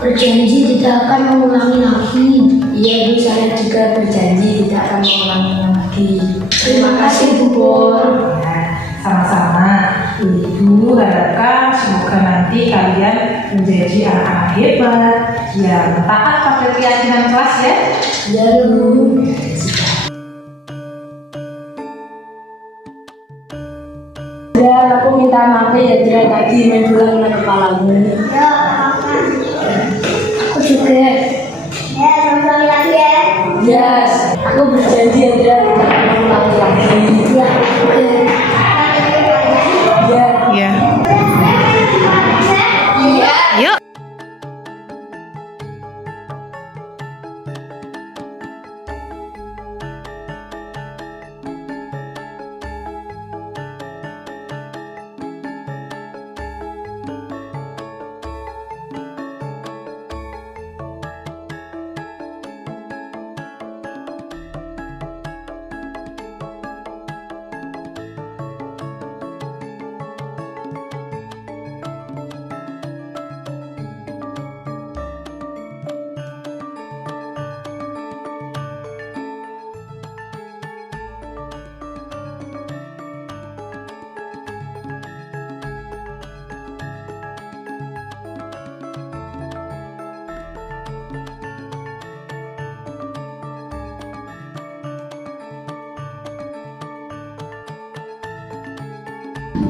berjanji tidak akan mengulangi lagi. Iya, Bu. Saya juga berjanji tidak akan mengulangi lagi. Terima kasih, Bu Pur. Nah, sama-sama. Ibu harapkan semoga nanti kalian menjadi anak-anak hebat yang taat pada keyakinan kelas ya. Iya, Bu. Ya, aku minta maaf ya Dra, tadi main bola kena kepalamu. Ya, aku juga. Ya, sama-sama lagi ya. Yes, aku berjanji ya Dra, tidak akan ulangi lagi. Ya, oke. Ya. Yuk.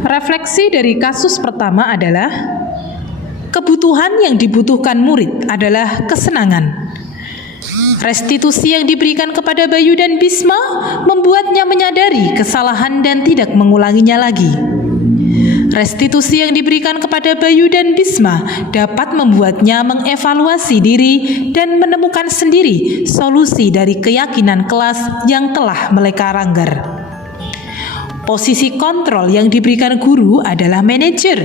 Refleksi dari kasus pertama adalah kebutuhan yang dibutuhkan murid adalah kesenangan. Restitusi yang diberikan kepada Bayu dan Bisma membuatnya menyadari kesalahan dan tidak mengulanginya lagi. Restitusi yang diberikan kepada Bayu dan Bisma dapat membuatnya mengevaluasi diri dan menemukan sendiri solusi dari keyakinan kelas yang telah mereka langgar. Posisi kontrol yang diberikan guru adalah manajer,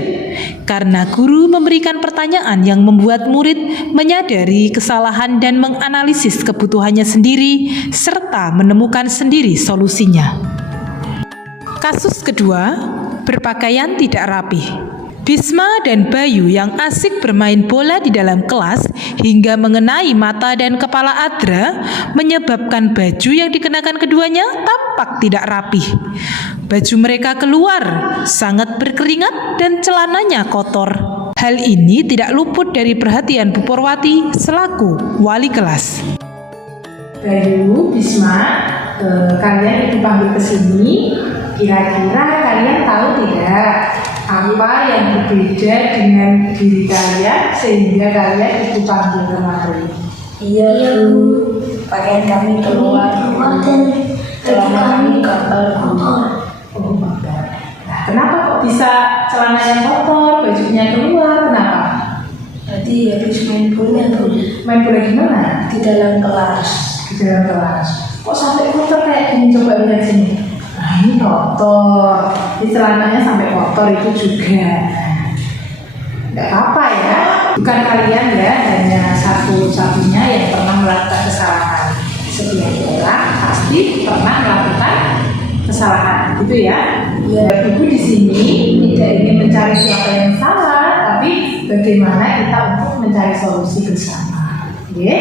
karena guru memberikan pertanyaan yang membuat murid menyadari kesalahan dan menganalisis kebutuhannya sendiri, serta menemukan sendiri solusinya. Kasus kedua, berpakaian tidak rapi. Bisma dan Bayu yang asik bermain bola di dalam kelas hingga mengenai mata dan kepala Adra menyebabkan baju yang dikenakan keduanya tampak tidak rapih. Baju mereka keluar, sangat berkeringat dan celananya kotor. Hal ini tidak luput dari perhatian Bu Purwati selaku wali kelas. Bayu, Bisma, kalian dipanggil ke sini. Kira-kira kalian tahu tidak apa yang berbeda dengan diri kalian sehingga kalian dipanggil kemari? Iya Bu, pakaian kami keluar dan celana kami kotor. Oh, nah, kenapa kok bisa celananya kotor, bajunya keluar? Kenapa? Tadi habis main bola Bu. Main bola di mana? Di dalam kelas. Di dalam kelas. Kok sampai kotor kayak gini? Coba lihat sini. Nah, ini kotor. Di celananya sampai kotor itu juga. Nggak apa ya. Bukan kalian ya, hanya satu-satunya yang pernah melakukan kesalahan. Setiap orang pasti pernah melakukan kesalahan, gitu ya. Ya. Ibu di sini tidak ingin mencari siapa yang salah, tapi bagaimana kita untuk mencari solusi bersama. Oke?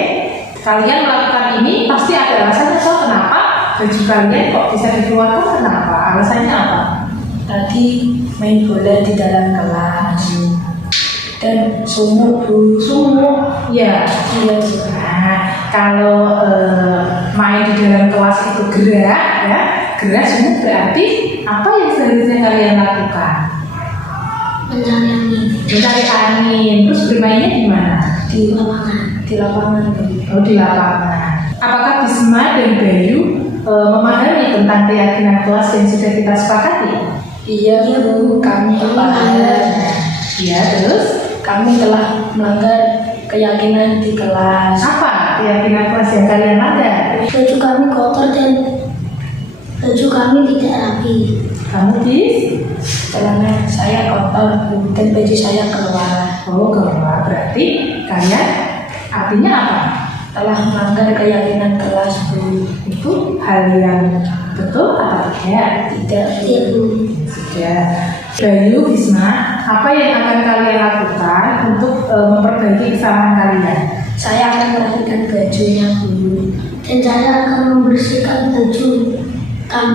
Kalian melakukan ini pasti ada alasannya. So, kenapa baju kalian kok bisa dikeluarkan? Kenapa? Alasannya apa? Tadi main bola di dalam kelas dan sumuk Bu. Sumuk. Ya. Iya Bu. Nah, kalau main di dalam kelas itu gerah, ya, gerah sumuk berarti apa yang seharusnya kalian lakukan? Mencari angin. Mencari angin. Terus bermainnya di mana? Di lapangan. Di lapangan Bu. Oh, di lapangan. Apakah Bisma dan Bayu memahami tentang keyakinan kelas yang sudah kita sepakati? Iya Bu, kami paham. Ya, terus Kami telah melanggar keyakinan di kelas. apa keyakinan kelas yang kalian langgar? Baju kami kotor dan baju kami tidak rapi. Kamu bis? Celana saya kotor Bu, dan baju saya keluar. Oh, keluar. Berarti kalian artinya apa? Telah melanggar keyakinan kelas Bu. Itu hal yang betul atau tidak? Tidak Bu. Sudah. Bayu, Bisma, apa yang akan kalian lakukan untuk memperbaiki kesalahan kalian? Saya akan merapikan bajunya Bu. Dan saya akan membersihkan baju yang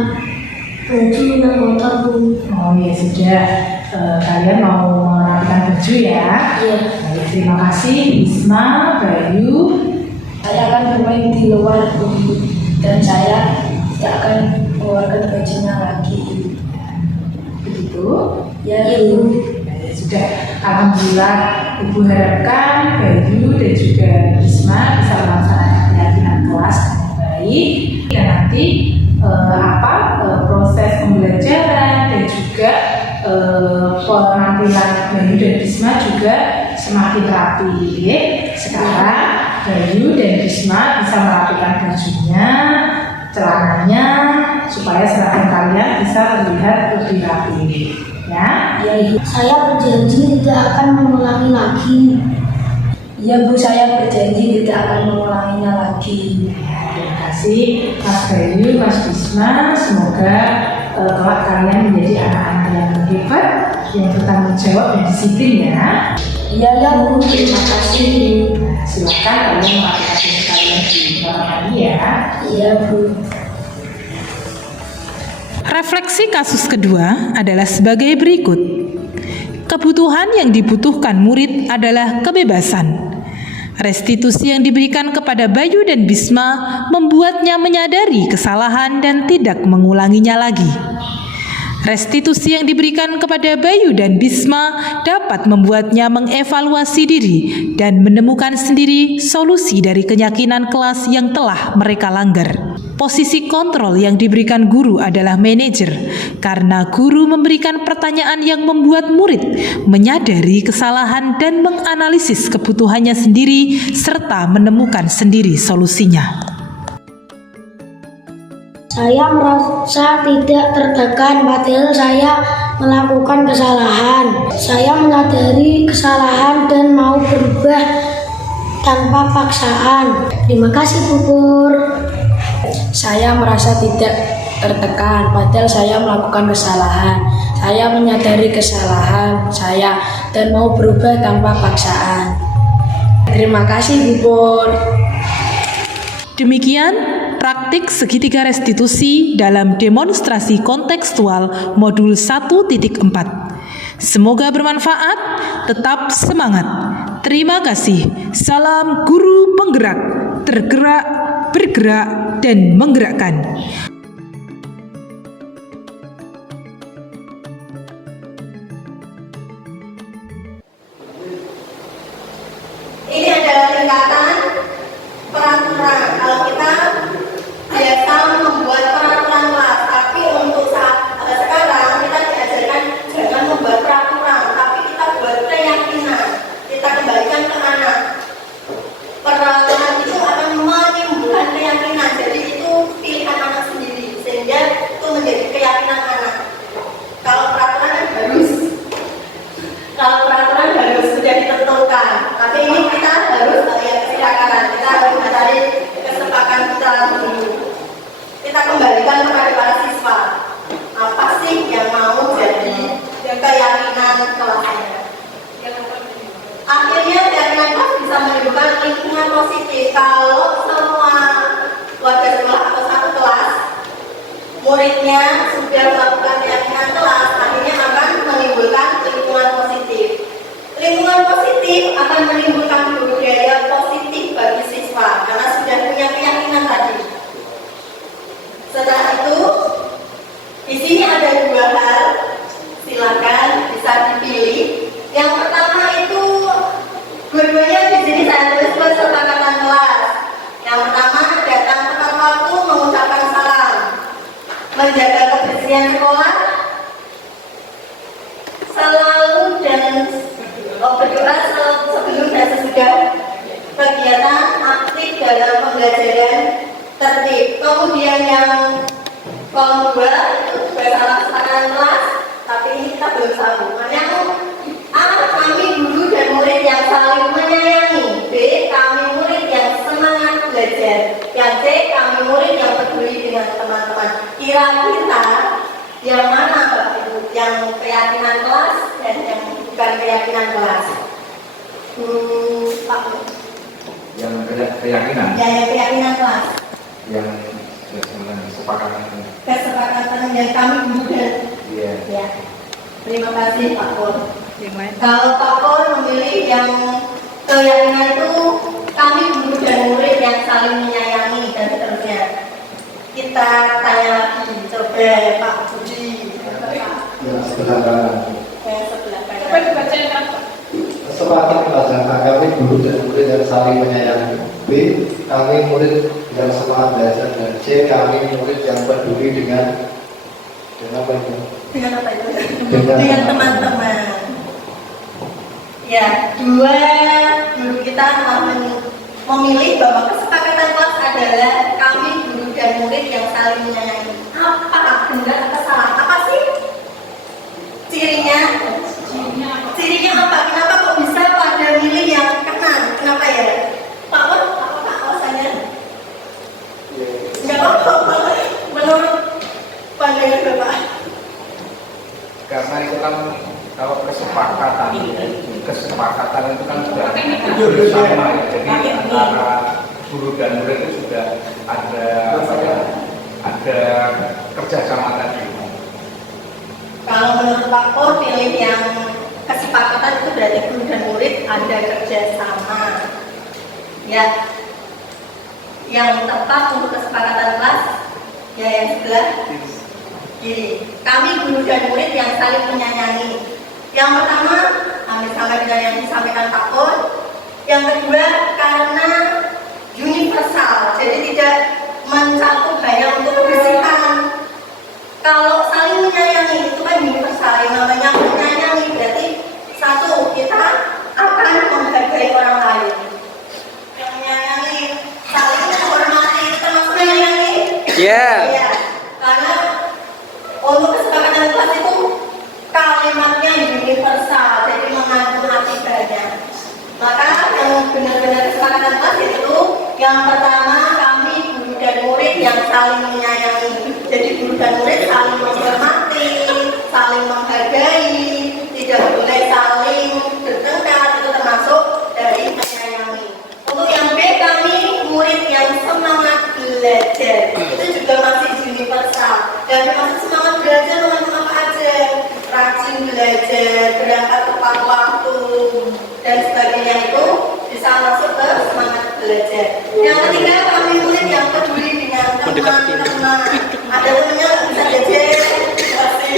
kotor Bu. Oh ya sudah. Kalian mau merapikan baju ya? Iya. Baik, terima kasih Bisma, Bayu. Saya akan bermain di luar Bu. Dan saya tidak akan mengeluarkan bajunya lagi. Begitu? Ya Bu. Ya sudah. Alhamdulillah, Ibu harapkan Bayu dan juga Bisma bisa melaksanakan keyakinan kelas dengan baik. Dan nanti proses pembelajaran dan juga penampilan Bayu dan Bisma juga semakin rapi. Sekarang Bayu dan Bisma bisa merapikan bajunya, celananya, supaya seragam kalian bisa terlihat lebih rapi. Ya, Saya berjanji tidak akan mengulangi lagi. Iya Bu, saya berjanji tidak akan mengulanginya lagi. Terima kasih Mas Bayu, Mas Bisma. Semoga kelak kalian menjadi anak-anak yang hebat, yang bertanggung jawab dan disiplin ya. Iya ya Bu, terima kasih. Silakan kalian melakukan tugas kalian di kamar mandi ya. Iya Bu. Refleksi kasus kedua adalah sebagai berikut. Kebutuhan yang dibutuhkan murid adalah kebebasan. Restitusi yang diberikan kepada Bayu dan Bisma membuatnya menyadari kesalahan dan tidak mengulanginya lagi. Restitusi yang diberikan kepada Bayu dan Bisma dapat membuatnya mengevaluasi diri dan menemukan sendiri solusi dari keyakinan kelas yang telah mereka langgar. Posisi kontrol yang diberikan guru adalah manajer, karena guru memberikan pertanyaan yang membuat murid menyadari kesalahan dan menganalisis kebutuhannya sendiri serta menemukan sendiri solusinya. Saya merasa tidak tertekan padahal saya melakukan kesalahan. Saya menyadari kesalahan dan mau berubah tanpa paksaan. Terima kasih Bu Pur. Saya merasa tidak tertekan, padahal saya melakukan kesalahan. Saya menyadari kesalahan saya dan mau berubah tanpa paksaan. Terima kasih Bu Pur. Demikian praktik segitiga restitusi dalam demonstrasi kontekstual modul 1.4. Semoga bermanfaat, tetap semangat. Terima kasih. Salam guru penggerak, tergerak, bergerak, dan menggerakkan. Ini adalah tingkatan peraturan. Kalau kita biasa membuat peraturan kelas, tapi untuk saat sekarang kita diajarkan jangan membuat peraturan, tapi kita buat keyakinan. Kita kembalikan ke anak. Peraturan itu akan menimbulkan keyakinan. Jadi itu pilihan anak sendiri, sehingga itu menjadi keyakinan anak. Kalau peraturan harus sudah ditentukan. Tapi ini kita harus lihat kesepakatan. Kita harus mencari kesepakatan kita dulu. Kita kembalikan kepada para siswa. Apa sih yang mau jadi keyakinan kelasnya? Akhirnya keyakinan kelas bisa menimbulkan lingkungan positif. Kalau semua warga sekolah atau satu kelas muridnya sudah melakukan keyakinan kelas, akhirnya akan menimbulkan lingkungan positif. Lingkungan positif akan menimbulkan budaya positif bagi siswa karena sudah punya keyakinan tadi. Setelah itu, di sini ada dua hal, silakan bisa dipilih. Yang pertama itu dua-duanya di sini saya tulis kesepakatan kelas. Yang pertama datang tepat waktu mengucapkan salam, menjaga kebersihan sekolah, selalu dan berdoa sebelum dan sesudah kegiatan aktif dalam pembelajaran tertib. Kemudian yang kedua itu salah kesepakatan kelas, tapi ini kita belum sambung. Yang A, kami guru dan murid yang saling menyayangi. B, kami murid yang semangat belajar. Yang C, kami murid yang peduli dengan teman-teman. Kira-kira yang mana Pak Ibu? Yang keyakinan kelas dan yang bukan keyakinan kelas? Pak. Yang keyakinan. Yang keyakinan kelas. Yang kesepakatan yang kami guru dan. Iya. Ya. Terima kasih Pak Pur. Kalau Pak Pur memilih yang keyakinan itu kami guru dan murid yang saling menyayangi dan seterusnya. Kita tanya lagi, coba Pak Budi. Yang sebelah kanan. Yang sebelah kanan. Coba dibacain kan Pak? Kesepakatan kelas yang kami guru dan murid yang saling menyayangi. B, kami murid yang semangat belajar. Dan C, kami murid yang peduli dengan apa itu? Dengan apa itu? Dengan teman-teman. Ya, dua guru kita telah memilih bahwa kesepakatan kelas adalah kami guru dan murid yang saling menyayangi. Apa benar atau salah? Apa sih cirinya? Cirinya apa? Kenapa kok bisa pada milih yang kanan? Kenapa ya? Pak Wan, apa alasannya? Enggak apa-apa. Menurut pandangan Bapak. Karena itu kan kalau kesepakatan itu kan sudah bersama ya. Jadi antara guru dan murid itu sudah ada ada kerjasama tadi. Kalau menurut Pak Pur pilih yang kesepakatan itu berarti guru dan murid ada kerjasama. Ya. Yang tepat untuk kesepakatan kelas ya yang sebelah kiri. Kami guru dan murid yang saling menyayangi. Yang pertama, sama dengan yang disampaikan Pak Pur. Yang kedua, karena universal, jadi tidak mencakup hanya untuk kebersihan. Kalau saling menyayangi itu kan universal, yang namanya menyayangi berarti satu, kita akan menghargai orang lain. Yang menyayangi, saling menghormati, termasuk menyayangi. Ya, karena untuk kesepakatan kelas itu kalimatnya universal, jadi mengandung arti banyak. Maka yang benar-benar kesepakatan kelas itu yang pertama kami guru dan murid yang saling menyayangi. Jadi guru Ya masih semangat belajar teman-teman apa aja, rajin belajar, berangkat tepat waktu dan sebagainya itu bisa masuk ke semangat belajar. Yang ketiga, kami murid yang peduli dengan teman-teman. Ada temannya bisa belajar, pasti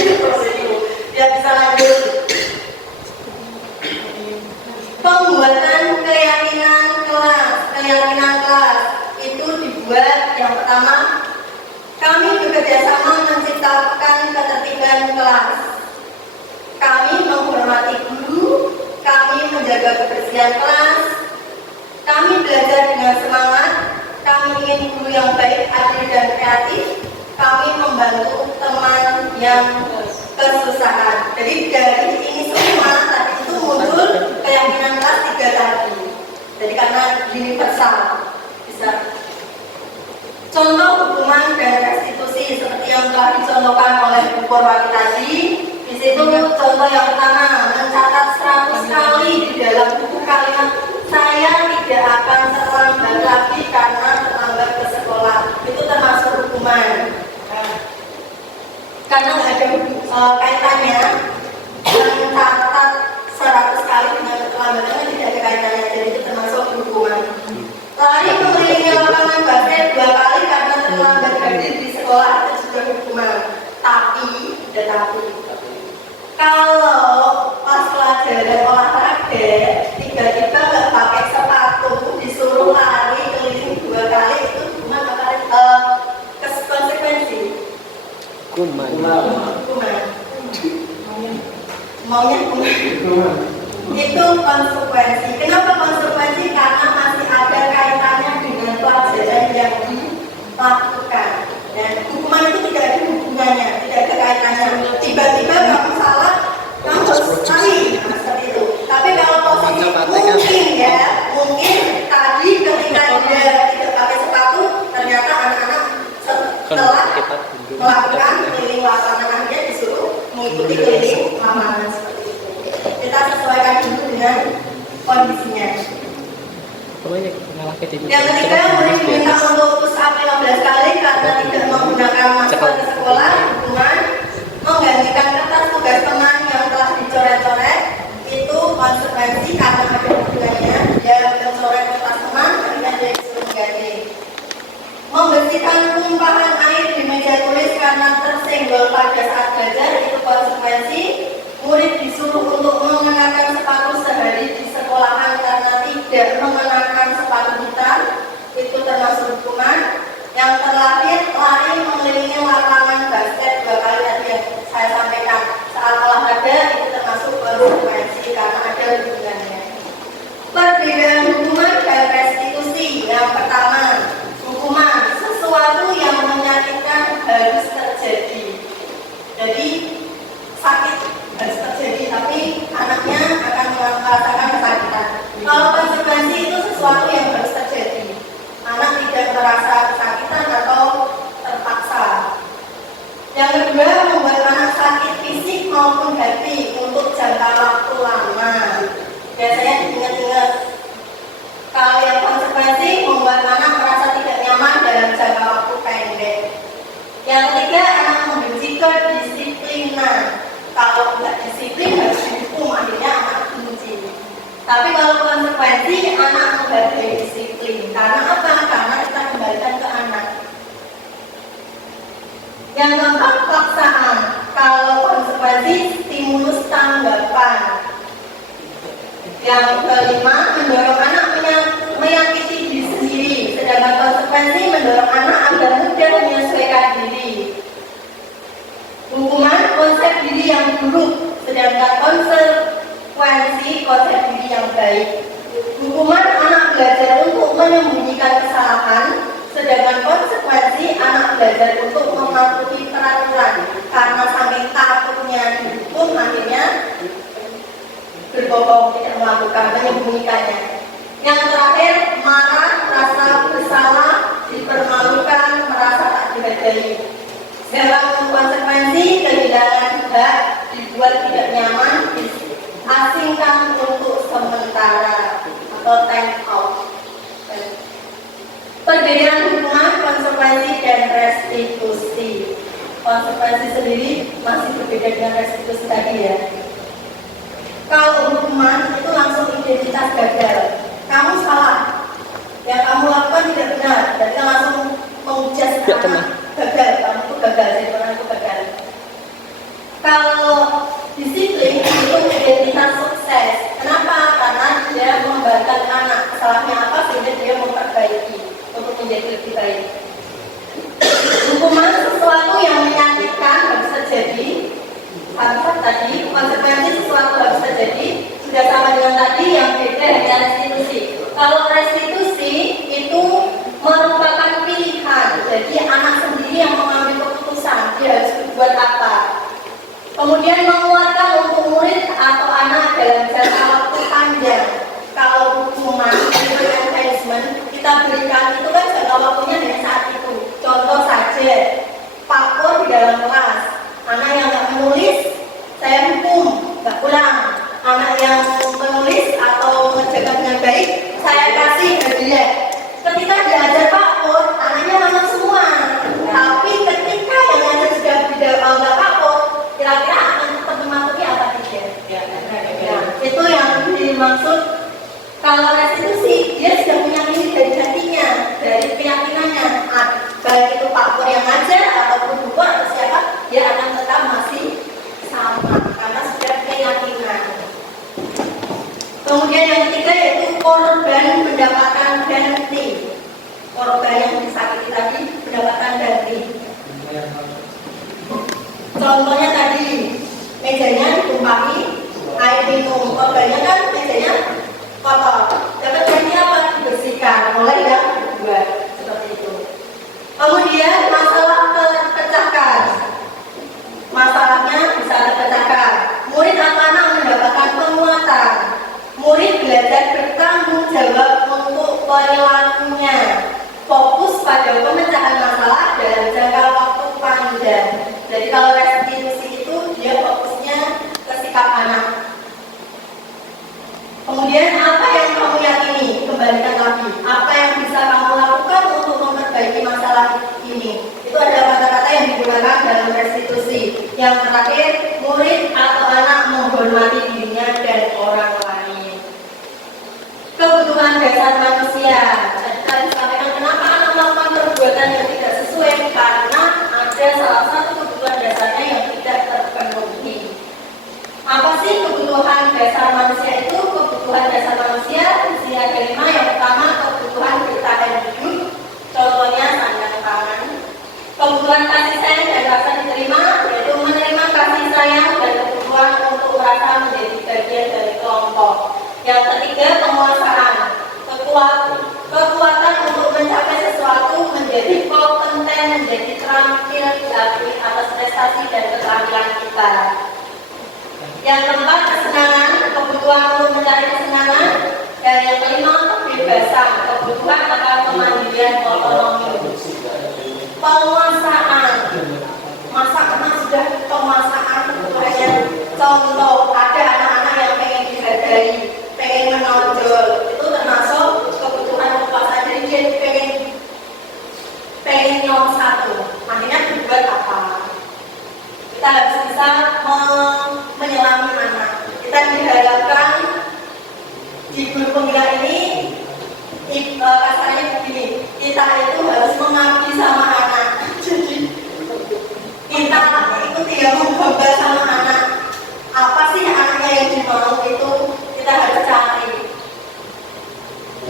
dia bisa lanjut. Pembuatan keyakinan kelas itu dibuat yang pertama, kami bekerjasama menciptakan ketertiban kelas. Kami menghormati guru, kami menjaga kebersihan kelas, kami belajar dengan semangat, kami ingin guru yang baik, adil dan kreatif, kami membantu teman yang kesusahan. Jadi dari ini semua tadi itu muncul keyakinan kelas 3 tadi. Jadi karena universal bisa. Contoh hukuman dan restitusi seperti yang telah dicontohkan oleh Bu Purwati tadi. Di situ contoh yang pertama, mencatat 100 kali di dalam buku kalimat saya tidak akan terlambat lagi karena terlambat ke sekolah. Itu termasuk hukuman. Karena nggak ada kaitannya, mencatat 100 kali dengan keterlambatan tidak ada kaitannya, jadi itu termasuk hukuman. Lari mengelilingi lapangan basket 2 kali karena terlambat hadir di sekolah, itu juga hukuman. Tapi kalau pas pelajaran olahraga tiba-tiba nggak pakai sepatu disuruh lari keliling 2 kali, itu hukuman apa? Konsekuensi. Hukuman. Maunya hukuman. Itu konsekuensi. Kenapa konsekuensi? Karena masih ada kaitannya dengan pelajaran yang dilakukan. Dan hukuman itu tidak ada hubungannya, tidak ada kaitannya. Tiba-tiba kamu salah, kamu harus cari seperti itu. Tapi kalau posisi mungkin tadi ketika dia tidak pakai sepatu, ternyata anak-anak setelah melakukan keliling lapangan, dia disuruh mengikuti keliling lapangan seperti itu. Kita sesuaikan dulu dengan kondisinya. Yang ketiga, murid diminta untuk push up 15 kali karena tidak menggunakan masker ke sekolah. Hukuman menggantikan kertas tugas teman yang telah dicoret-coret, itu konsekuensi karena ada hubungannya. Dia mencoret kertas teman, akhirnya dia disuruh mengganti. Membersihkan tumpahan air di meja tulis karena tersenggol pada saat belajar, itu konsekuensi. Murid disuruh untuk mengenakan sepatu sehari di sekolahan karena tidak mengenakan sepatu hitam, itu termasuk hukuman. Yang terakhir, lari mengelilingi lapangan basket 2 kali tadi yang saya sampaikan. Saat olahraga itu termasuk konsekuensi karena ada hubungannya. Perbedaan hukuman dan restitusi. Yang pertama, hukuman sesuatu yang menyakitkan harus terjadi. Jadi sakit harus terjadi, tapi anaknya akan merasakan kesakitan. Kalau konsekuensi itu sesuatu yang harus terjadi, anak tidak merasa kesakitan atau terpaksa. Yang kedua, membuat anak sakit fisik maupun hati untuk jangka waktu lama. Biasanya diingat-ingat. Kalau yang konsekuensi membuat anak merasa tidak nyaman dalam jangka waktu pendek. Yang ketiga, anak membenci kedisiplinan. Kalau tidak disiplin harus dihukum, akhirnya anak benci. Tapi kalau konsekuensi, anak menghargai disiplin. Karena apa? Karena kita kembalikan ke anak. Yang keempat, paksaan. Kalau konsekuensi, stimulus tanggapan. Yang kelima, mendorong anak menyakiti diri sendiri. Sedangkan konsekuensi mendorong anak agar mudah menyesuaikan diri. Hukuman konsep diri yang buruk, sedangkan konsekuensi konsep diri yang baik. Hukuman anak belajar untuk menyembunyikan kesalahan, sedangkan konsekuensi anak belajar untuk mematuhi peraturan. Karena saking takutnya dihukum, akhirnya berbohong, tidak melakukan, menyembunyikannya. Yang terakhir, marah, rasa bersalah, dipermalukan, merasa tak dihargai. Dalam konsekuensi, kehilangan hak, dibuat tidak nyaman, diasingkan untuk sementara atau time out. Perbedaan hukuman, konsekuensi, dan restitusi. konsekuensi sendiri masih berbeda dengan restitusi tadi ya. Kalau hukuman itu langsung identitas gagal. Kamu salah, yang kamu lakukan tidak benar, dan kita langsung mengujas anak gagal, kamu itu gagal, jadi orang itu gagal. Kalau disiplin itu identitas sukses. Kenapa? Karena dia mengembalikan anak kesalahannya apa sehingga dia memperbaiki untuk menjadi lebih baik. Hukuman sesuatu yang menyakitkan harus terjadi. Harus tadi konsekuensi sesuatu harus terjadi. Sudah sama dengan tadi, yang beda hanya restitusi. Kalau restitusi itu merupakan pilihan, jadi anak sendiri yang mengambil keputusan dia harus berbuat apa. Kemudian menguatkan untuk murid atau anak dalam jangka waktu panjang. Kalau hukuman itu enhancement kita berikan itu kan jangka waktunya hanya saat itu. Contoh saja, pakor di dalam kelas, anak yang nggak menulis saya hukum, nggak pulang. Anak yang menulis atau menjaga dengan baik saya kasih hadiah. Ketika diajar pakor, anaknya lama semua. Tapi ketika yang ada sudah tidak nggak pakor, kira-kira akan tetap mematuhi apa tidak? Nah, itu yang dimaksud. Kalau restitusi, dia sudah meyakini dari hatinya, dari keyakinannya. Baik itu pakor yang ngajar ataupun guru atau siapa, dia akan tetap masih sama karena sudah keyakinan. Kemudian yang ketiga yaitu korban mendapatkan ganti. Korban yang disakiti tadi mendapatkan ganti. Contohnya tadi, mejanya ditumpahi air minum, korbannya kan mejanya kotor. Dapat ganti apa? Dibersihkan. Mulai yang kedua seperti itu. Kemudian masalah terpecahkan. Masalahnya bisa terpecahkan. Murid atau anak mendapatkan penguatan. Murid belajar bertanggung jawab untuk perilakunya. Fokus pada pemecahan masalah dalam jangka waktu panjang. Jadi kalau restitusi itu dia fokusnya ke sikap anak. Kemudian apa yang kamu yakini? Kembalikan lagi. Apa yang bisa kamu lakukan untuk memperbaiki masalah ini? Itu adalah kata-kata yang digunakan dalam restitusi. Yang terakhir, murid atau anak menghormati dirinya dan orang lain. Kebutuhan dasar manusia. Tadi sampaikan kenapa anak melakukan perbuatan yang tidak sesuai, karena ada salah satu kebutuhan dasarnya yang tidak terpenuhi. Apa sih kebutuhan dasar manusia itu? Kebutuhan dasar manusia sisi ada 5. Yang pertama kebutuhan bertahan hidup, contohnya sandang pangan. Kebutuhan kasih sayang dan rasa diterima, yaitu menerima kasih sayang dan kebutuhan untuk merasa menjadi bagian dari kelompok. Yang ketiga penguasaan, kekuatan untuk mencapai sesuatu, menjadi kompeten, menjadi terampil diakui atas prestasi dan keterampilan kita. Yang keempat kesenangan, kebutuhan untuk mencari kesenangan. Dan yang kelima kebebasan, kebutuhan akan kemandirian otonomi. Penguasaan, masa karena sudah penguasaan hanya contoh, ada anak-anak yang pengen dihargai, pengen menonjol, itu termasuk kebutuhan kekuasaan. Jadi dia pengen nomor 1. Akhirnya dibuat apa? Kita harus bisa menyelami anak. Kita diharapkan di guru penggerak ini kasarnya begini, kita itu harus mengabdi sama anak. Jadi kita itu tidak membangga sama anak. Apa sih anaknya yang dimau itu kita harus cari.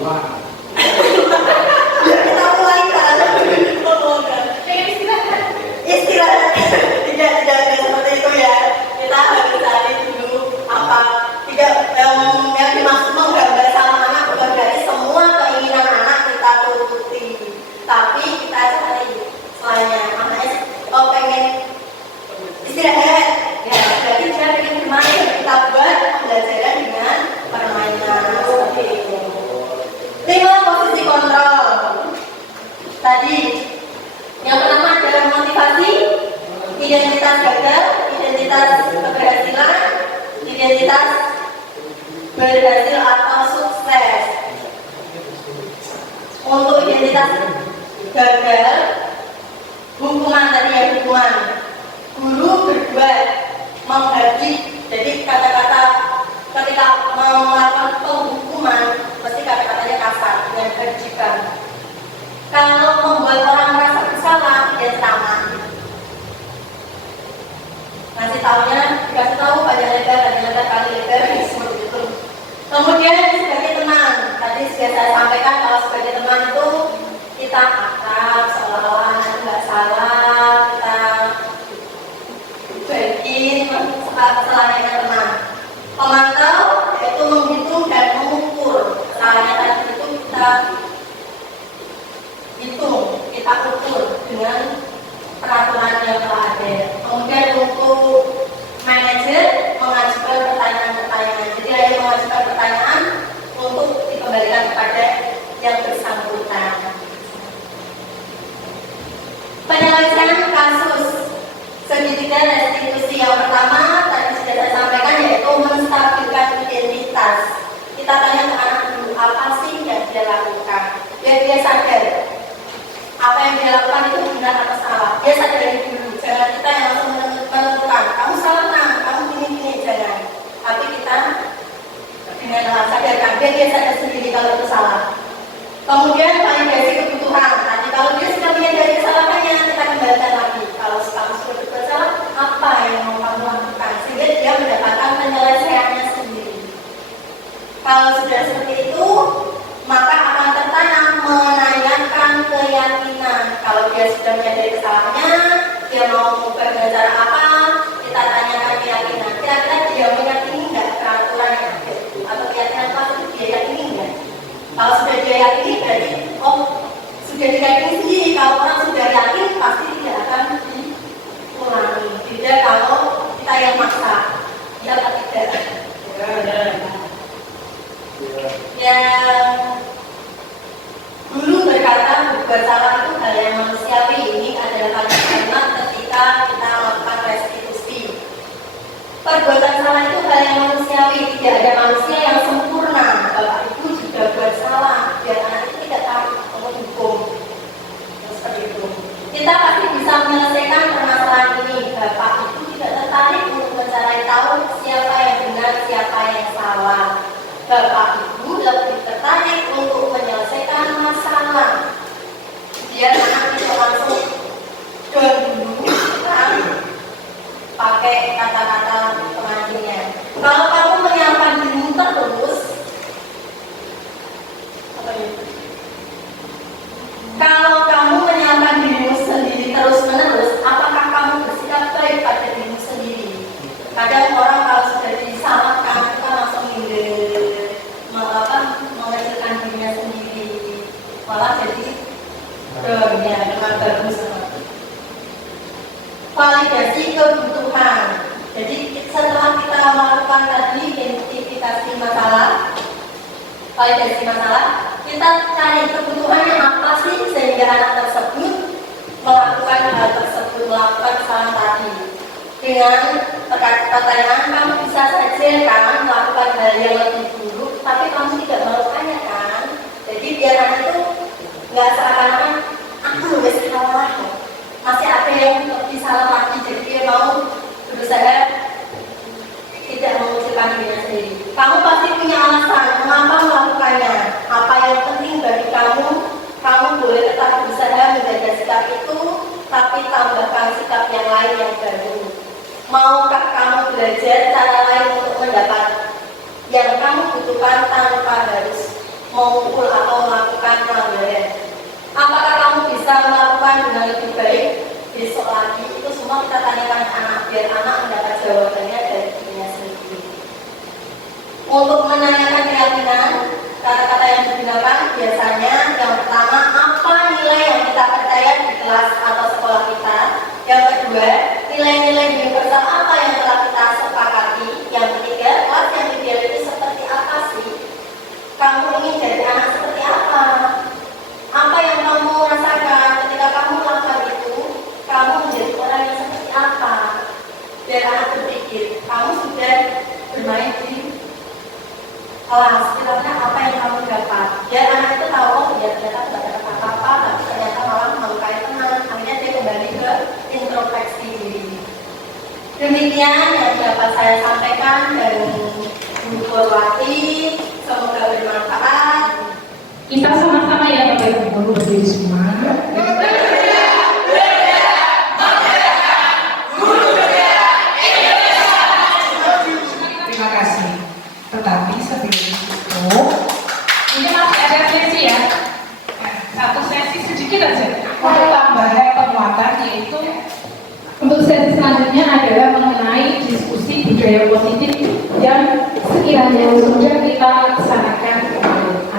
Wah. Ya kita mulai kan. Istirahat. Tidak seperti itu ya. Kita harus cari dulu apa. Tidak yang dimaksud menggambar sama anak bukan dari semua keinginan anak kita turuti, tapi kita cari soalnya anaknya pengen istirahat ya, jadi dia pengen bermain, kita buat pembelajaran dengan permainan seperti itu. 5 posisi kontrol tadi. Yang pertama adalah motivasi, identitas gagal, identitas keberhasilan, identitas berhasil atau sukses. Untuk identitas gagal, hukuman tadi ya, hukuman Guru berbuat menghardik, jadi kata-kata ketika melakukan penghukuman pasti kata-katanya kasar dengan hardikan. Kalau membuat orang merasa bersalah, dia ceramah. Ngasih tahunya, dikasih tahu panjang lebar kali lebar, seperti itu. Kemudian sebagai teman, tadi sudah saya sampaikan kalau sebagai teman itu kita akrab, seolah-olah nggak salah, kita baikin kesalahannya teman. Pemantau yaitu menghitung dan mengukur kesalahannya tadi itu kita hitung, kita ukur dengan peraturan yang telah ada. Kemudian untuk manajer mengajukan pertanyaan-pertanyaan. Jadi hanya mengajukan pertanyaan untuk dikembalikan kepada yang bersangkutan. Penyelesaian kasus segitiga restitusi yang pertama tadi sudah saya sampaikan yaitu menstabilkan identitas. Kita tanya ke anak dulu apa sih yang dia lakukan, biar dia sadar apa yang dia lakukan itu benar atau salah. Dia sadari dulu, jangan kita yang langsung menentukan kamu salah nah, kamu gini jangan. Tapi kita dengan sadarkan dia sadar sendiri kalau itu salah. Kemudian validasi kebutuhan. Tadi kalau dia sudah menyadari kesalahannya, kita kembalikan lagi. Kalau kamu sudah berbuat salah, apa yang mau kamu lakukan sehingga dia mendapatkan penyelesaiannya sendiri. Kalau sudah seperti itu, maka akan tertanam menanyakan keyakinan. Kalau dia sudah menyadari kesalahannya, dia mau mengubah dengan cara apa, kita tanyakan keyakinan. Kira-kira dia meyakini nggak peraturan yang ada itu, atau keyakinan kelas itu dia yakini nggak? Kalau sudah dia yakini berarti, oh sudah diyakini sendiri. Kalau orang sudah yakin pasti tidak akan diulangi. Beda kalau kita yang maksa, ya atau tidak? Yang guru berkata berbuat salah itu hal yang manusiawi. Ini adalah kalimat ketika kita melakukan restitusi. Perbuatan salah itu hal yang manusiawi. Tidak ada manusia yang sempurna. Bapak Ibu juga buat salah, biar anak itu tidak takut menghukum. Seperti itu. Kita pasti bisa menyelesaikan permasalahan ini. Bapak Ibu tidak tertarik untuk mencari tahu siapa yang benar, siapa yang salah. Bapak Ibu lebih tertarik untuk menyelesaikan masalah. Biar anak itu langsung down dulu, kan? Pakai kata-kata pengantinnya. Kalau kamu menyiapkan dirimu terus, apa itu? Kalau kamu menyiapkan dirimu sendiri terus-menerus, apakah kamu bersikap baik pada dirimu sendiri? Kadang orang kalau sudah disalahkan, kita langsung mengecilkan dirinya sendiri, malah jadi dengan bagus. Validasi kebutuhan. Jadi setelah kita melakukan tadi identifikasi masalah, validasi masalah, kita cari kebutuhannya apa sih sehingga anak tersebut melakukan hal tersebut, melakukan kesalahan tadi. Dengan pertanyaan kamu bisa saja kan melakukan hal yang lebih buruk, tapi kamu tidak melakukannya kan. Jadi biar anak itu nggak seakan-akan aku udah salah, masih ada yang lebih salah lagi. Jadi dia mau berusaha tidak mengucilkan dirinya sendiri. Kamu pasti punya alasan mengapa melakukannya. Apa yang penting bagi kamu, kamu boleh tetap berusaha menjaga sikap itu, tapi tambahkan sikap yang lain yang baru. Maukah kamu belajar cara lain untuk mendapat yang kamu butuhkan tanpa harus memukul atau melakukan pelanggaran? Apakah kamu bisa melakukan dengan lebih baik besok lagi? Itu semua kita tanyakan anak, biar anak mendapat jawabannya dari dirinya sendiri. Untuk menanyakan keyakinan, kata-kata yang digunakan biasanya yang pertama, apa nilai yang kita percaya di kelas atau sekolah kita. Yang kedua, nilai-nilai universal apa yang telah kita sepakati. Yang ketiga, kelas yang ideal itu seperti apa sih? Kamu ingin jadi anak seperti apa? Apa yang kamu rasakan ketika kamu melakukan itu? Kamu menjadi orang yang seperti apa? Dan anak berpikir, kamu sudah bermain di kelas, kira-kira apa yang kamu dapat? Dan anak itu tahu, oh ya ternyata tidak dapat apa-apa, tapi ternyata malah melukai teman. Akhirnya dia kembali ke introspeksi diri. Demikian yang dapat saya sampaikan dari Bu Purwati. Semoga bermanfaat. Kita sama-sama ya Bapak Ibu Guru berdiri semua. Terima kasih. Tetapi sebelum itu, ini masih ada sesi ya. Satu sesi sedikit aja untuk tambahan penguatan, yaitu untuk sesi selanjutnya adalah mengenai diskusi budaya positif yang sekiranya sudah kita laksanakan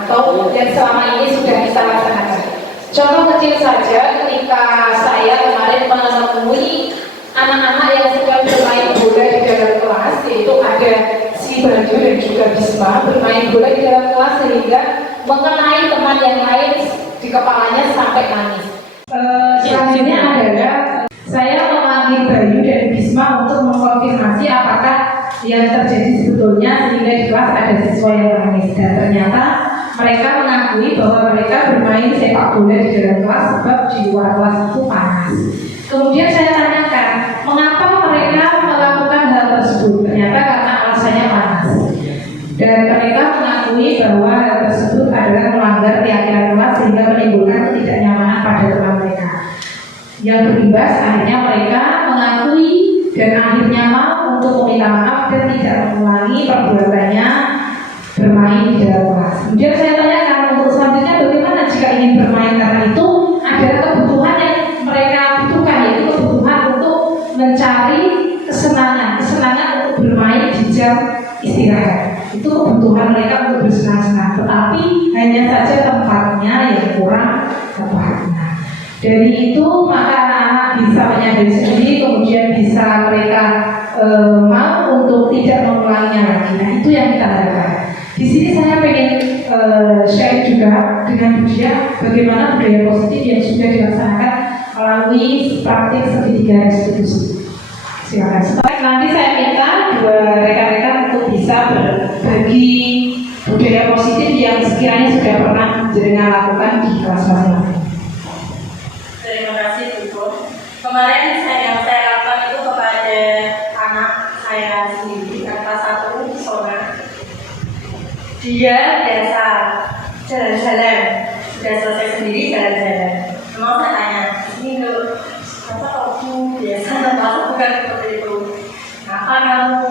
atau yang selama ini sudah kita laksanakan. Contoh kecil saja, ketika saya kemarin menemui anak-anak yang sedang bermain bola di dalam kelas, yaitu ada si Bayu dan juga Bisma bermain bola di dalam kelas sehingga mengenai teman yang lain di kepalanya sampai nangis. Selanjutnya adalah saya memanggil Bayu dan Bisma untuk mengkonfirmasi apakah yang terjadi sebetulnya sehingga di kelas ada siswa yang nangis, dan ternyata mereka mengakui bahwa mereka bermain sepak bola di dalam kelas sebab di luar kelas itu panas. Kemudian saya tanyakan mengapa mereka melakukan hal tersebut, ternyata karena alasannya panas, dan mereka mengakui bahwa hal tersebut adalah melanggar keyakinan kelas sehingga menimbulkan ketidaknyamanan pada teman mereka. Yang berimbas akhirnya mereka mengakui dan akhirnya mau untuk meminta maaf dan tidak mengulangi perbuatannya bermain di dalam kelas. Kemudian saya tanyakan untuk selanjutnya bagaimana jika ingin bermain, karena itu adalah kebutuhan yang mereka butuhkan, yaitu kebutuhan untuk mencari kesenangan untuk bermain di jam istirahat. Itu kebutuhan mereka untuk bersenang-senang, tetapi hanya saja tempatnya yang kurang tepat. Dari itu maka anak-anak bisa menyadari sendiri, kemudian bisa mereka mau untuk tidak mengulanginya lagi. Nah, itu yang kita harapkan. Di sini saya pengen share juga dengan Budia bagaimana budaya positif yang sudah dilaksanakan melalui praktik segitiga restitusi. Silakan. Nanti saya minta dua rekan-rekan untuk bisa berbagi budaya positif yang sekiranya sudah pernah jenengan lakukan di kelas masing-masing. Terima kasih Bu. Kemarin yang saya lakukan itu kepada anak saya sendiri, kelas 1 Sona. Dia biasa jalan-jalan, sudah selesai sendiri jalan-jalan. Mau saya tanya, ini loh, apa kamu biasa atau bukan seperti itu? Apa kamu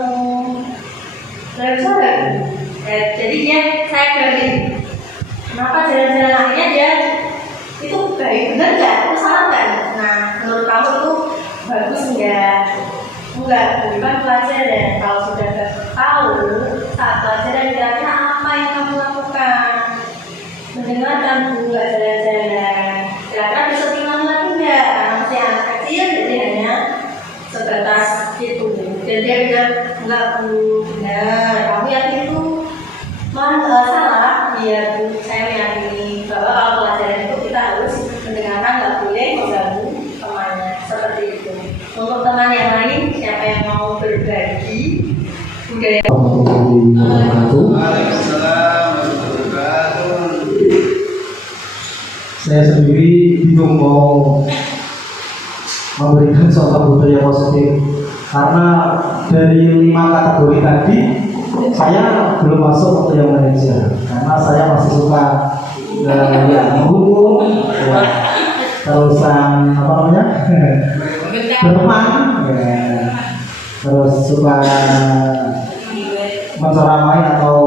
jalan-jalan? Jadi saya gali, kenapa jalan-jalan akhirnya dia itu baik benar nggak? Itu salah nggak? Nah, menurut kamu itu bagus nggak? Enggak, bukan pelajaran. Kalau sudah tahu saat pelajaran kira-kira apa yang kamu lakukan, mendengarkan Bu nggak jalan-jalan, kira-kira bisa tinggal lagi nggak? Karena masih anak kecil, jadi hanya sebatas itu. Dan dia bilang enggak Bu, benar. Kamu yakin itu salah? Iya Bu, saya meyakini bahwa kalau pelajaran itu kita harus mendengarkan, nggak boleh mengganggu temannya, seperti itu. Untuk teman yang lain, siapa yang mau berbagi budaya? Saya sendiri bingung mau memberikan contoh budaya positif karena dari 5 kategori tadi saya belum masuk untuk yang manajer, karena saya masih suka menghukum, terusan apa namanya berteman, terus suka menceramai atau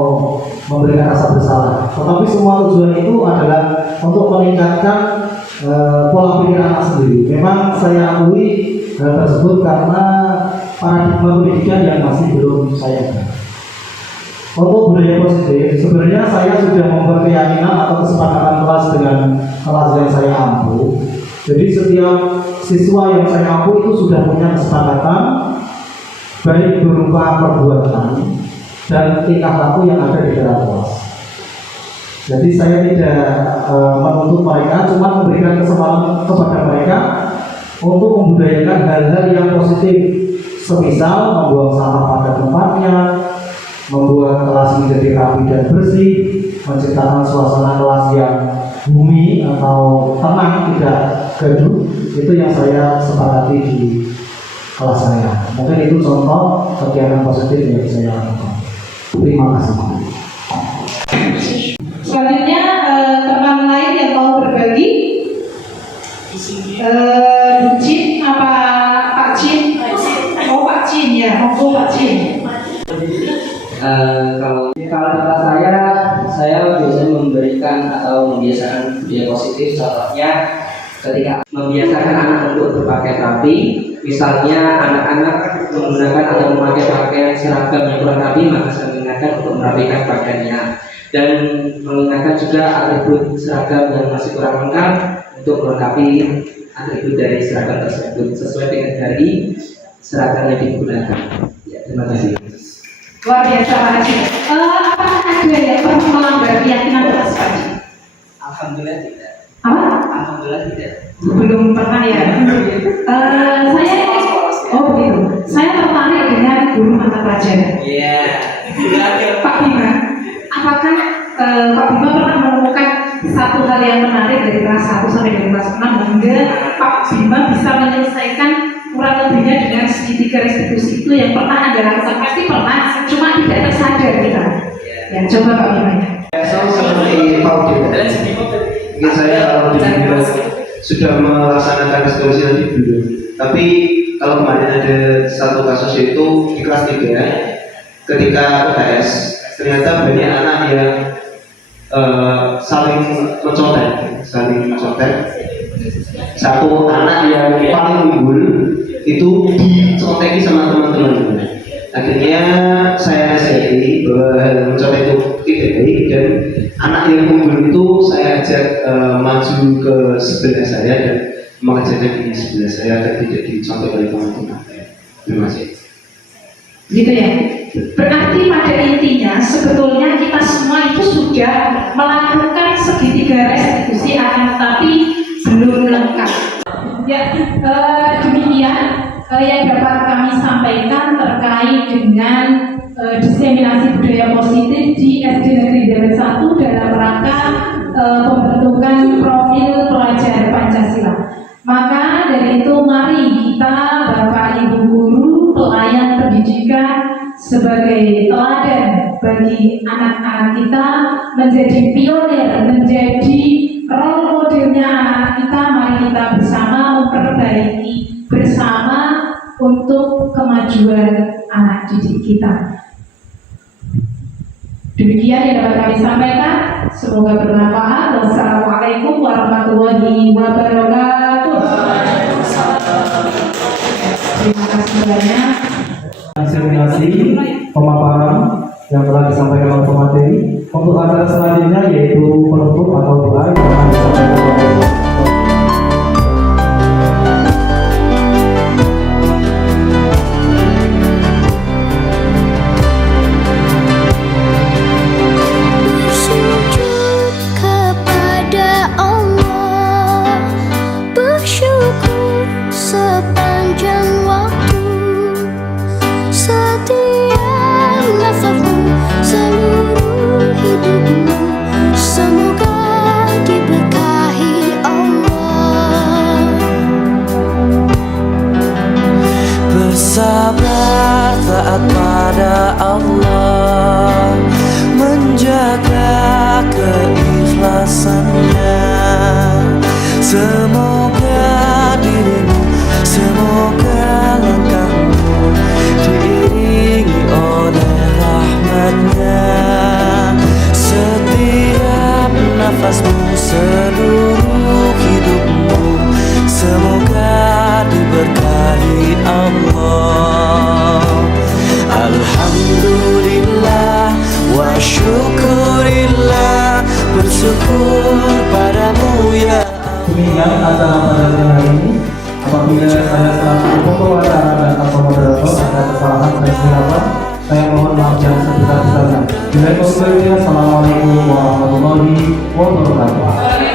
memberikan rasa bersalah. Tetapi semua tujuan itu adalah untuk meningkatkan pola pikir anak sendiri. Memang saya akui hal tersebut karena paradigma pendidikan yang masih belum saya tahu. Untuk budaya positif, sebenarnya saya sudah membuat keyakinan atau kesepakatan kelas dengan kelas yang saya ampu. Jadi setiap siswa yang saya ampu itu sudah punya kesepakatan, baik berupa perbuatan dan tingkah laku yang ada di dalam kelas. Jadi saya tidak menuntut mereka, cuma memberikan kesempatan kepada mereka untuk membudayakan hal-hal yang positif, semisal membuang sampah pada tempatnya, membuat kelas menjadi rapi dan bersih, menciptakan suasana kelas yang bumi atau tenang, tidak gaduh. Itu yang saya sepakati di kelas saya. Mungkin itu contoh kegiatan positif yang saya lakukan. Terima kasih. Selanjutnya teman lain yang mau berbagi, Jin apa Pak Jin? Oh Pak Jin ya, monggo Pak Jin. Kalau saya biasanya memberikan atau membiasakan budaya positif. Contohnya ketika membiasakan anak untuk berpakaian rapi, misalnya anak-anak menggunakan atau memakai pakaian seragam yang kurang rapi, maka saya mengingatkan untuk merapikan pakaiannya, dan mengingatkan juga atribut seragam yang masih kurang lengkap untuk melengkapi atribut dari seragam tersebut sesuai dengan dari seragam yang digunakan. Ya, terima kasih. Luar biasa Pak Haji. Apakah ada yang pernah melanggar keyakinan keras Pak Haji? Alhamdulillah tidak. Apa? Alhamdulillah tidak. Belum pernah ya. Saya tertarik dengan guru mata pelajaran. Iya. Pak Bima, apakah Pak Bima pernah menemukan satu hal yang menarik dari kelas 1 sampai dari kelas 6 hingga Pak Bima bisa menyelesaikan kurang lebihnya dengan segitiga restitusi itu yang pernah Anda lakukan? Pasti pernah, cuma tidak tersadar kita. Ya, coba Pak Bima. Sama seperti Pak Bima. Mungkin saya kalau dulu sudah melaksanakan restitusi tadi dulu. Tapi kalau kemarin ada satu kasus yaitu di kelas 3 ketika UTS, ternyata banyak anak yang saling mencontek. Satu anak yang paling unggul itu diconteki sama teman-teman. Akhirnya saya nasihati bahwa mencontek itu tidak baik, dan anak yang unggul itu saya ajak maju ke sebelah saya dan mengajarkan di sebelah saya agar tidak dicontek oleh teman-teman. Terima kasih. Gitu ya. Berarti pada intinya sebetulnya kita semua itu sudah melakukan segitiga restitusi, akan tetapi belum lengkap. Ya, demikian yang dapat kami sampaikan terkait dengan diseminasi budaya positif di SD Negeri Dewet 1 dalam rangka pembentukan profil pelajar Pancasila. Maka dari itu mari kita Bapak Ibu guru, pelayan pendidikan sebagai teladan bagi anak-anak kita, menjadi pionir, menjadi role modelnya anak kita. Mari kita bersama memperbaiki bersama untuk kemajuan anak didik kita. Demikian yang dapat kami sampaikan. Semoga bermanfaat. Wassalamualaikum warahmatullahi wabarakatuh. Terima kasih banyak. Diseminasi pemaparan yang telah disampaikan oleh pemateri. Untuk acara selanjutnya yaitu penutup atau doa yang akan disampaikan oleh sabar taat pada Allah, menjaga keikhlasannya. Semoga dirimu, semoga langkahmu diiringi oleh rahmatnya. Setiap nafasmu, seluruh hidupmu, semoga diberkahi Allah. Alhamdulillah wa syukurillah, bersyukur padamu ya. Demikian acara pada siang hari ini. Apabila saya selaku pembawa acara dan atau moderator ada kesalahan dan kesilapan, saya mohon maaf yang sebesar-besarnya. Assalamualaikum warahmatullahi wabarakatuh.